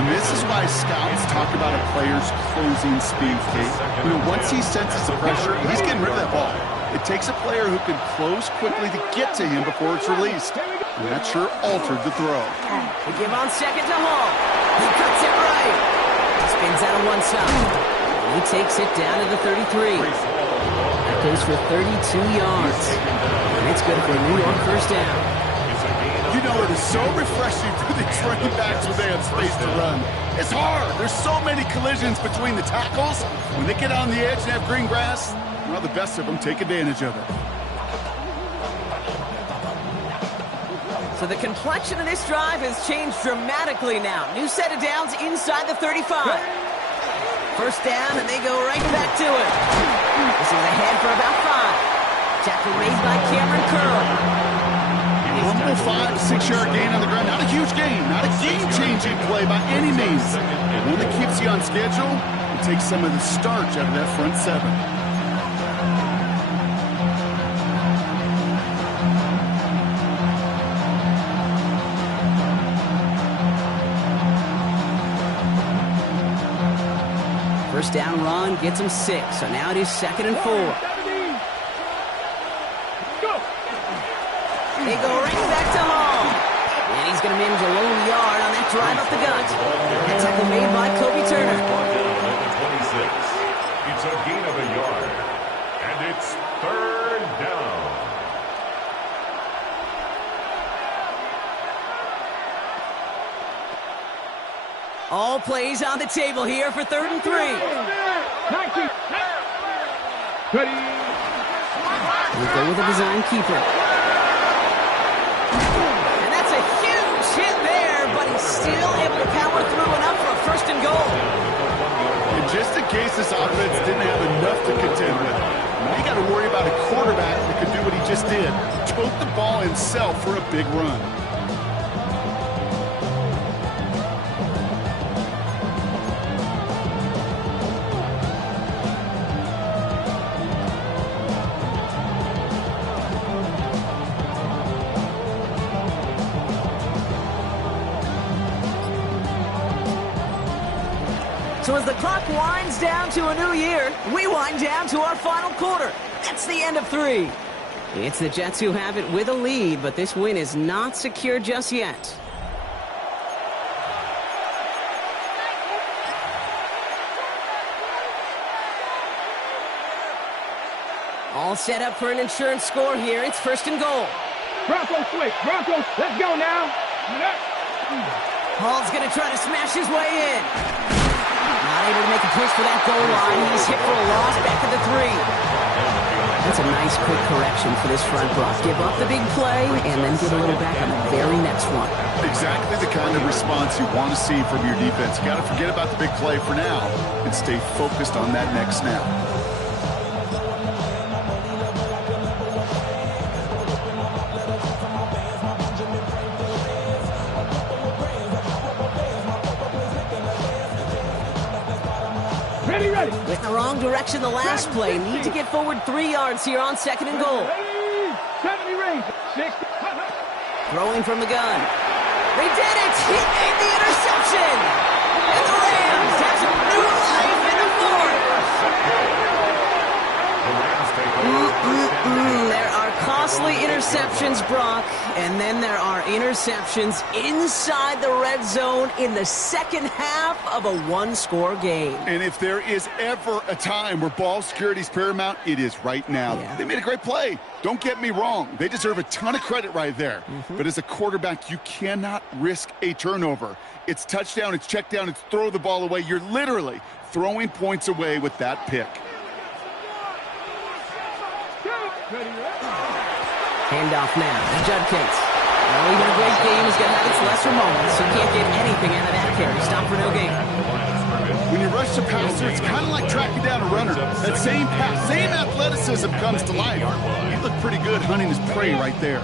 And this is why scouts talk about a player's closing speed, Kate. You know, once he senses the pressure, he's getting rid of that ball. It takes a player who can close quickly to get to him before it's released. And that sure altered the throw. They give on second to Hall. He cuts it right. Spins out of one side. And he takes it down to the 33. That goes for 32 yards. And it's good for a New York first down. You know, it is so refreshing for these running backs when they have space to run. It's hard. There's so many collisions between the tackles. When they get on the edge and have green grass, well, the best of them take advantage of it. So the complexion of this drive has changed dramatically now. New set of downs inside the 35. First down, and they go right back to it. This is ahead for about 5. Tackle made by Cameron Curl. Humble 5-6 yard gain on the ground. Not a huge gain. Not a game-changing play by any means. But one that keeps you on schedule and takes some of the starch out of that front 7. First down run gets him 6. So now it is 2nd and 4. They go right back to Hall. And he's going to manage a lone yard on that drive up the gut. That tackle made by Kobe Turner. It's a gain of a yard. And it's 3rd down. All plays on the table here for 3rd and 3. 19. Ready. We'll go with a design keeper. Still able to power through enough for a first and goal. And just in case this offense didn't have enough to contend with, now you got to worry about a quarterback that could do what he just did. Tote the ball himself for a big run. So as the clock winds down to a new year, we wind down to our final quarter. That's the end of 3. It's the Jets who have it with a lead, but this win is not secure just yet. All set up for an insurance score here. It's 1st and goal. Broncos switch. Broncos, let's go now. Hall's going to try to smash his way in. Not able to make a push for that goal line. He's hit for a loss back at the 3. That's a nice quick correction for this front block. Give up the big play and then get a little back on the very next one. Exactly the kind of response you want to see from your defense. You got to forget about the big play for now and stay focused on that next snap. Ready. With the wrong direction the last play. Need to get forward 3 yards here on 2nd and goal. 70 range. 60. Throwing from the gun. They did it! He made the interception! And the Rams have some new life in the 4th. There are costly interceptions, Brock, and then there are interceptions inside the red zone in the second half of a 1-score game. And if there is ever a time where ball security is paramount, it is right now. Yeah. They made a great play. Don't get me wrong. They deserve a ton of credit right there. But as a quarterback, you cannot risk a turnover. It's touchdown, it's check down, it's throw the ball away. You're literally throwing points away with that pick. Handoff now to Judkins. Well, even a great game is going to have its lesser moments. You can't get anything out of that carry. Stop for no gain. When you rush the passer, it's kind of like tracking down a runner. That same pass, same athleticism comes to life. He looked pretty good hunting his prey right there.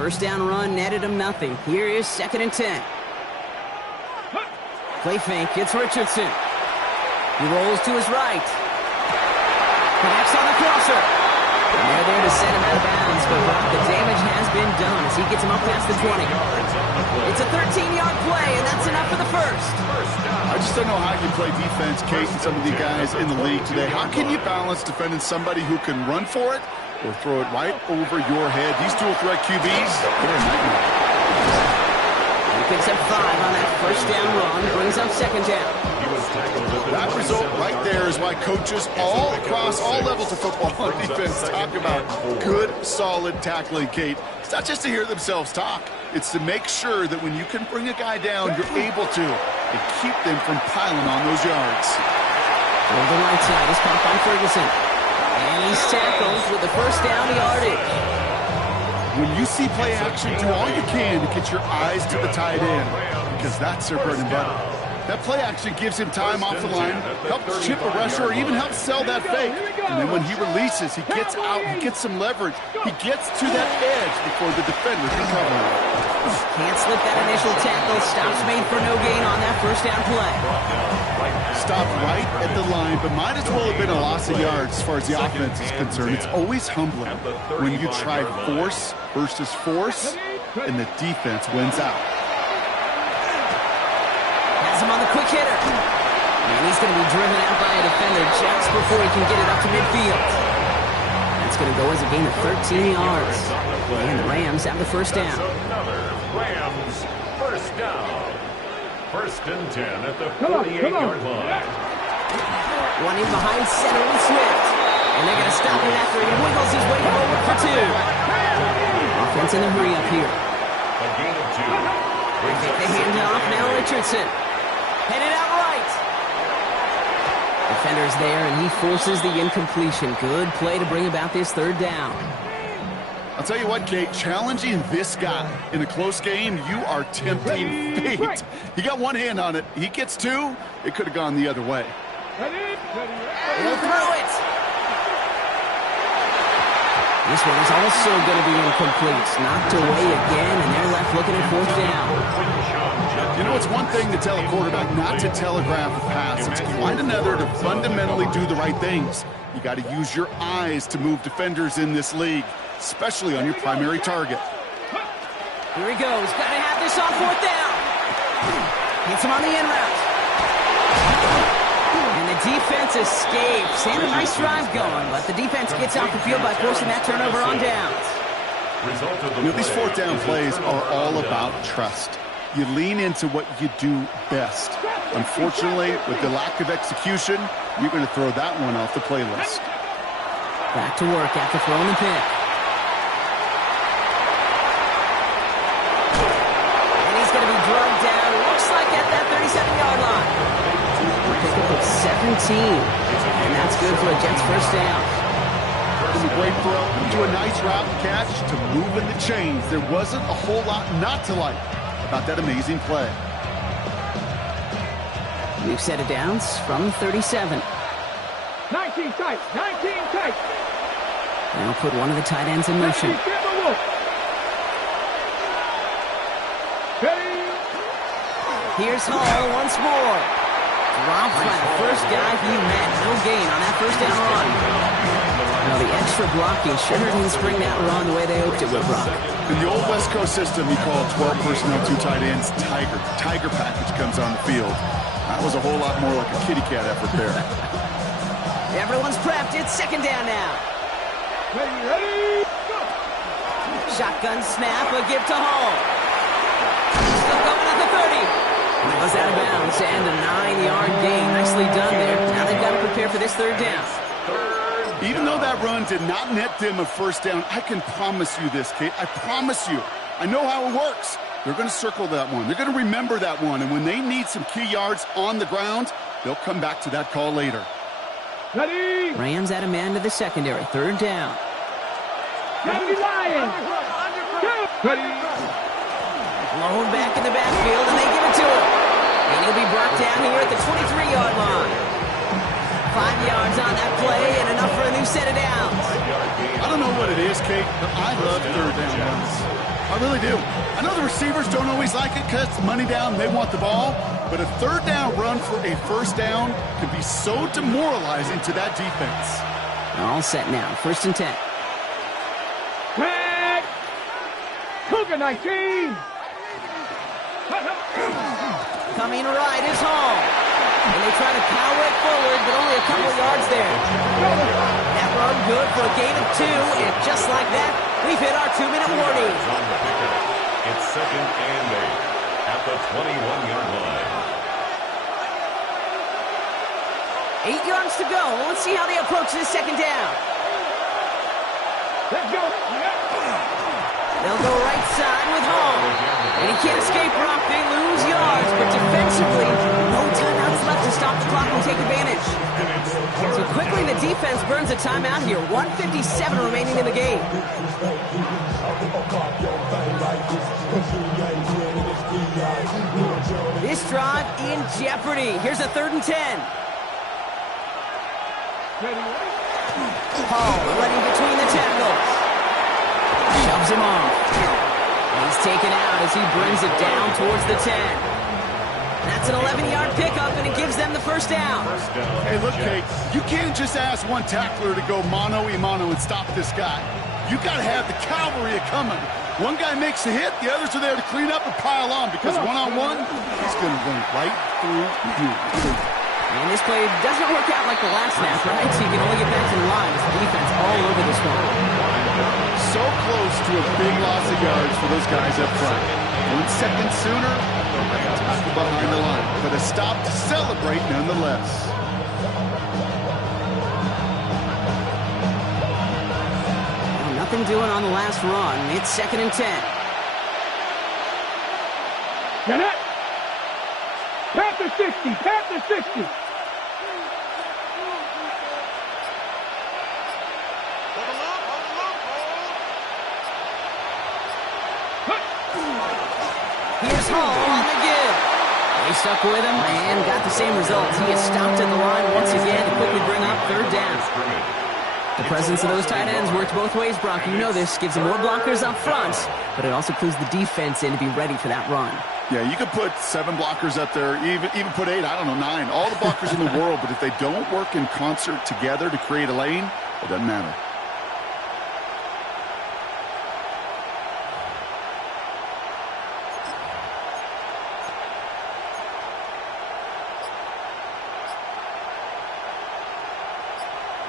1st down run netted him nothing. Here is 2nd and 10. Play fake. It's Richardson. He rolls to his right. Connects on the crosser. And they're there to send him out of bounds, but the damage has been done as he gets him up past the 20. It's a 13-yard play, and that's enough for the 1st. I just don't know how you play defense, Kate, and some of the guys in the league today. How can you balance defending somebody who can run for it or throw it right over your head? These dual-threat QBs, they're a nightmare. He picks up 5 on that 1st down run, brings up 2nd down. That result right there is why coaches all across all levels of football and defense talk about good, solid tackling, Kate. It's not just to hear themselves talk. It's to make sure that when you can bring a guy down, you're able to and keep them from piling on those yards. On the right side is caught by Ferguson. And he's tackled with the 1st down yardage. When you see play action, do all you can to get your eyes to the tight end because that's their bread and butter. That play action gives him time off the line, helps chip a rusher, or even helps sell that fake. And then when he releases, he gets out, he gets some leverage. He gets to that edge before the defender can cover him. Can't slip that initial tackle. Stops made for no gain on that 1st down play. Stopped right at the line, but might as well have been a loss of yards as far as the offense is concerned. It's always humbling when you try force versus force, and the defense wins out. Has him on the quick hitter. And he's going to be driven out by a defender just before he can get it up to midfield. That's going to go as a gain of 13 yards. And the Rams have the 1st down. Rams, 1st down. 1st and 10 at the 48-yard line. One in behind center with Swift. And they're going to stop him after he wiggles his way forward for 2. Offense in a hurry up here. A gain of 2. They take the handoff. Now Richardson. Headed out right. Defender's there, and he forces the incompletion. Good play to bring about this 3rd down. I'll tell you what, Kate, challenging this guy in a close game, you are tempting fate. He got one hand on it. He gets 2. It could have gone the other way. He'll throw it. This one is also going to be incomplete. Knocked away again, and they're left looking at 4th down. You know, it's one thing to tell a quarterback not to telegraph a pass. It's quite another to fundamentally do the right things. You got to use your eyes to move defenders in this league, especially on your primary target. Here he goes. Got to have this on 4th down. Hits him on the in route. defense escapes. And a nice drive going, but the defense gets off the field by forcing that turnover on downs. These fourth down plays are all about trust. You lean into what you do best. Unfortunately, with the lack of execution, you're going to throw that one off the playlist. Back to work after throwing the pick. And he's going to be drugged down, looks like at that 37-yard line. Pickup of 17. And that's good for a Jets first down. It was a great throw. Do a nice route and catch to move in the chains. There wasn't a whole lot not to like about that amazing play. New set of downs from 37. 19 tight, 19 tight. Now put one of the tight ends in motion. Here's Hall once more. Drop flat, first guy he met. No gain on that first down run. Now the extra blocking sure didn't spring that run the way they hoped it would, Brock. In the old West Coast system, you call 12 personnel, 2 tight ends, Tiger. Tiger package comes on the field. That was a whole lot more like a kitty cat effort there. Everyone's prepped. It's second down now. Ready, go. Shotgun snap, a give to Hall. Still going at the 30. And it goes out of bounds and a 9-yard gain. Nicely done there. Now they've got to prepare for this third down. Even though that run did not net them a first down, I can promise you this, Kate. I promise you. I know how it works. They're going to circle that one. They're going to remember that one. And when they need some key yards on the ground, they'll come back to that call later. Ready. Rams add a man to the secondary. Third down. Ready, Lions. Ready. Blown back in the backfield, and they give it to him. And he'll be brought down here at the 23-yard line. 5 yards on that play, and enough for a new set of downs. I don't know what it is, Kate, but I love third down runs. I really do. I know the receivers don't always like it because it's money down, they want the ball. But a third down run for a first down can be so demoralizing to that defense. All set now. First and 10. Red. Cougar 19. Coming right is Hall. And they try to power it forward, but only a couple yards there. That run good for a gain of 2, and just like that, we've hit our 2-minute warning. It's second and 8 at the 21-yard line. 8 yards to go. Let's see how they approach this second down. Let's go. They'll go right side with Hall. And he can't escape, Brock. They lose yards, but defensively, no timeouts left to stop the clock and take advantage. So quickly, the defense burns a timeout here. 1:57 remaining in the game. This drive in jeopardy. Here's a 3rd and 10. Hall running between the tackles. Shoves him off. He's taken out as he brings it down towards the 10. That's an 11-yard pickup, and it gives them the first down. Hey, look, Kate, you can't just ask one tackler to go mano-a-mano and stop this guy. You got to have the cavalry coming. One guy makes a hit, the others are there to clean up and pile on, because one-on-one, he's going to run right through you. And this play doesn't work out like the last snap, right? So you can only get back to the line as the defense all over this one. So close to a big loss of yards for those guys up front. 1 second sooner, tackle behind the line. But a stop to celebrate nonetheless. Well, nothing doing on the last run. It's 2nd and 10. Get it. Panther 60. Panther 60. Here's Hall on the give. They stuck with him and got the same results. He is stopped at the line once again to quickly bring up 3rd down. The presence of those tight ends works both ways, Brock. You know this. Gives them more blockers up front, but it also clues the defense in to be ready for that run. Yeah, you could put 7 blockers up there, even put 8, I don't know, 9. All the blockers in the world, but if they don't work in concert together to create a lane, it doesn't matter.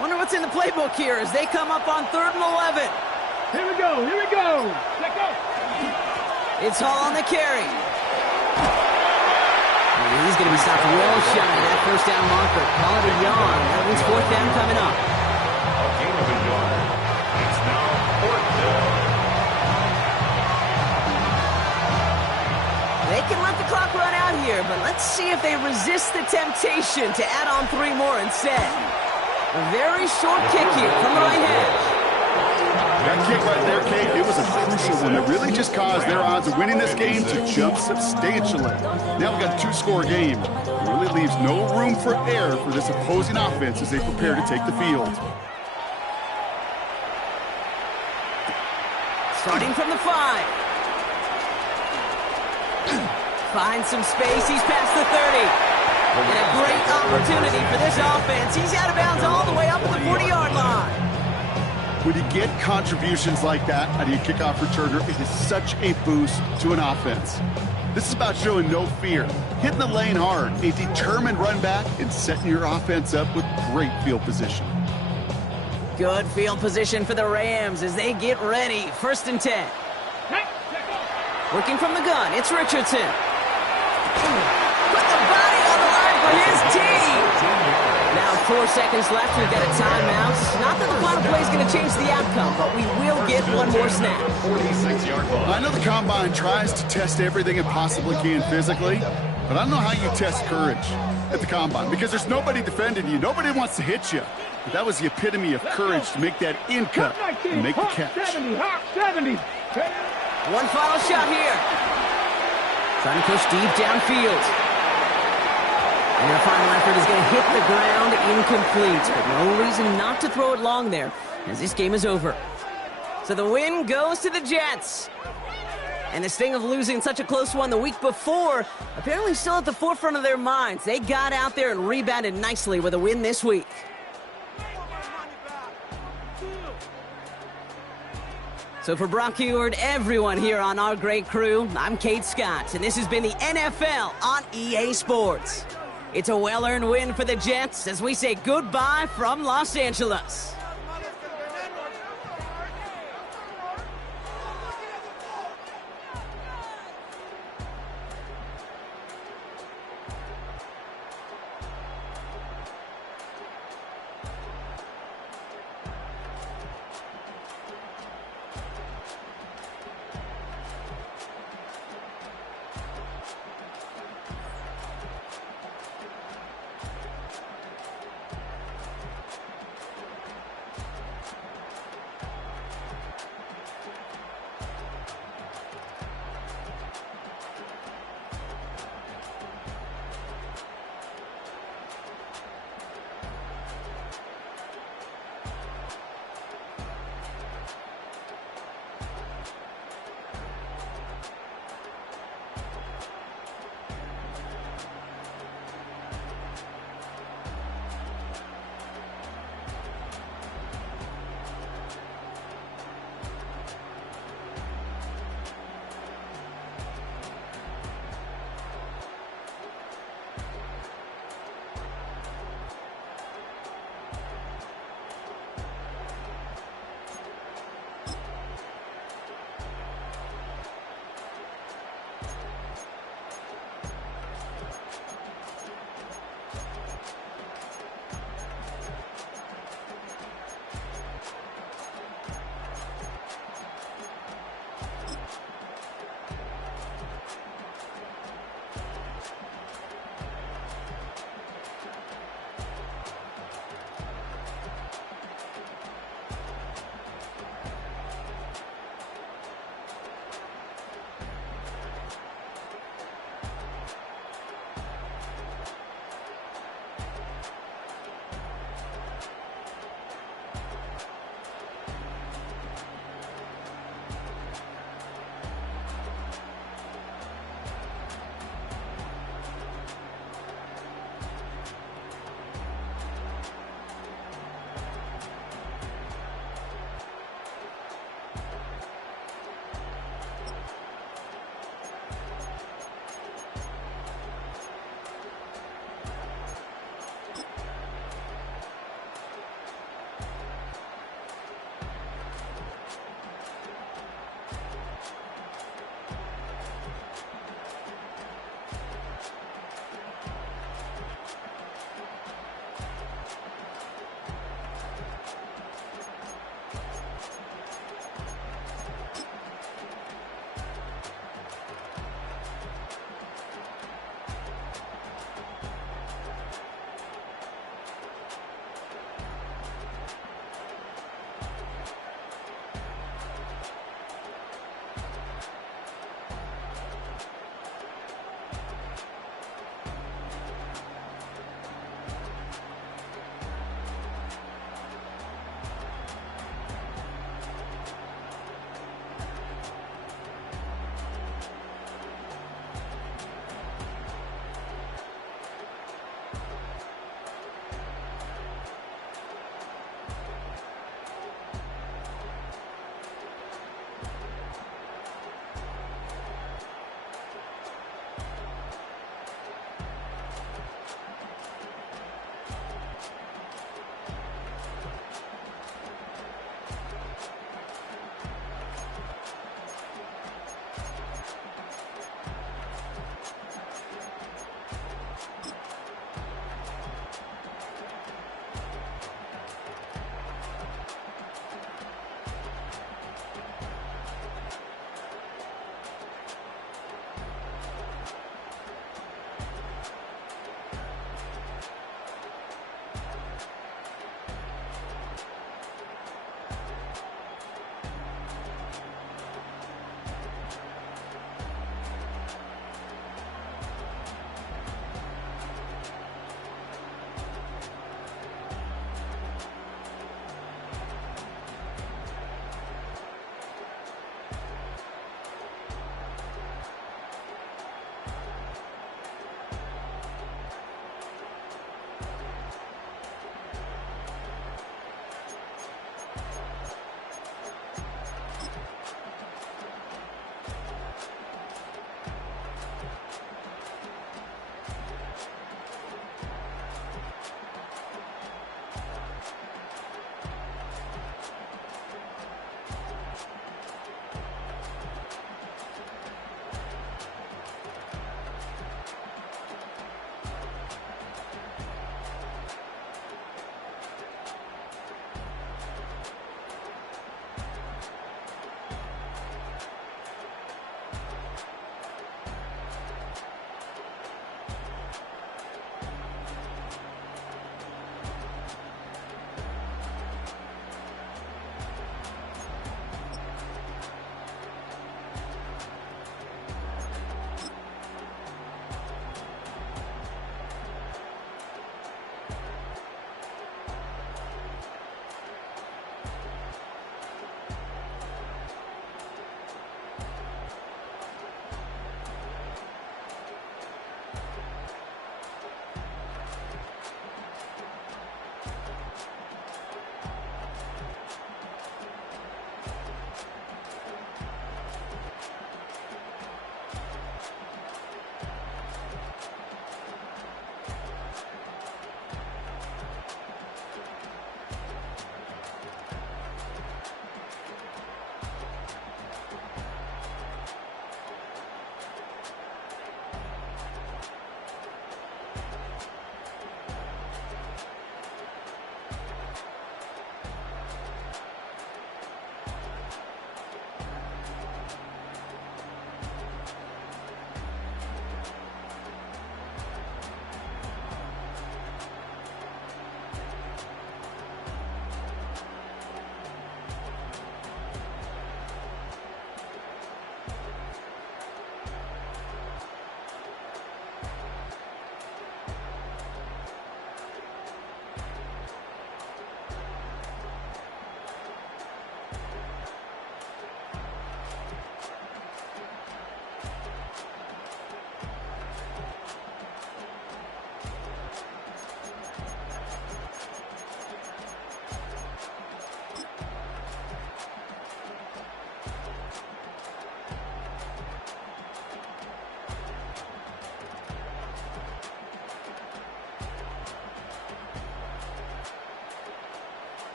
Wonder what's in the playbook here as they come up on 3rd and 11. Here we go, here we go. Let go. It's Hall on the carry. And he's going to be stopped well shy of that first down marker. Call it a yawn. That means 4th down coming up. A gain of a yard. It's now 4th down. They can let the clock run out here, but let's see if they resist the temptation to add on 3 more instead. A very short kick here from the right hash. That kick right there, Kate, it was a crucial one that really just caused their odds of winning this game to jump substantially. Now we've got a 2-score game. It really leaves no room for error for this opposing offense as they prepare to take the field. Starting from the 5. Finds some space. He's past the 30. And a great opportunity for this offense. He's out of bounds all the way up at the 40-yard line. When you get contributions like that out of your kickoff returner, it is such a boost to an offense. This is about showing no fear, hitting the lane hard, a determined run back, and setting your offense up with great field position. Good field position for the Rams as they get ready. 1st and 10. Working from the gun, it's Richardson. Put the body on the line for his team. Now 4 seconds left. We've got a timeout. Not that the final play is going to change the outcome, but we will get one more snap. 46-yard line. I know the Combine tries to test everything it possibly can physically, but I don't know how you test courage at the Combine because there's nobody defending you. Nobody wants to hit you. But that was the epitome of courage to make that in cut and make the catch. 70, Hawk 70. One final shot here. Trying to push deep downfield. And their final effort is going to hit the ground incomplete. But no reason not to throw it long there as this game is over. So the win goes to the Jets. And the sting of losing such a close one the week before, apparently still at the forefront of their minds. They got out there and rebounded nicely with a win this week. So for Brock Heward, everyone here on our great crew, I'm Kate Scott, and this has been the NFL on EA Sports. It's a well-earned win for the Jets as we say goodbye from Los Angeles.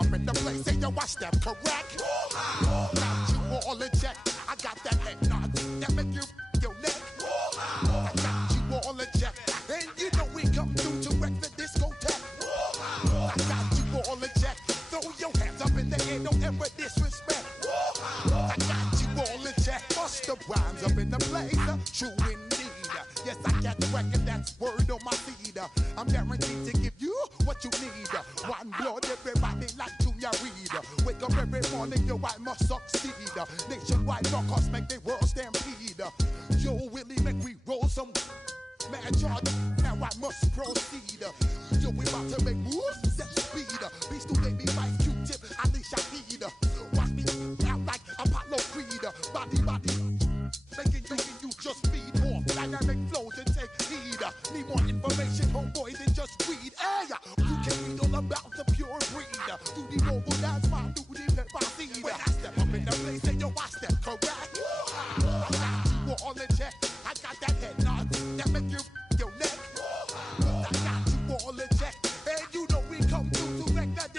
up in the place. Say, yo, I step correct. Got you all in check. I got that head nod that make you your neck. I got you all in check. And you know we come through to wreck the discotheque. I got you all in check. Throw your hands up in the air, don't ever disrespect. I got you all in check. Bust the rhymes up in the place. True indeed. Yes, I got the record, that's word on my feed. I'm guaranteed to give you what you need. One blood, everybody like Junior Reed. Wake up every morning, yo, I must succeed. Nationwide rockers make the world stand